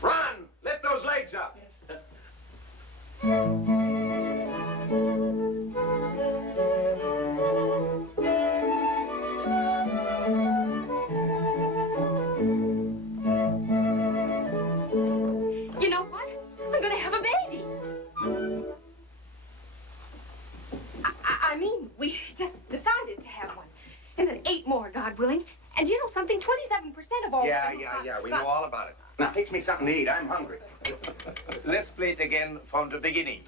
Run! Lift those legs up. You know what? I'm going to have a baby. I mean, we just decided to have one. And then 8 more, God willing. And you know something? 27% of all... Yeah. We know all about it. Now, fix me something to eat. I'm hungry. Let's play it again from the beginning.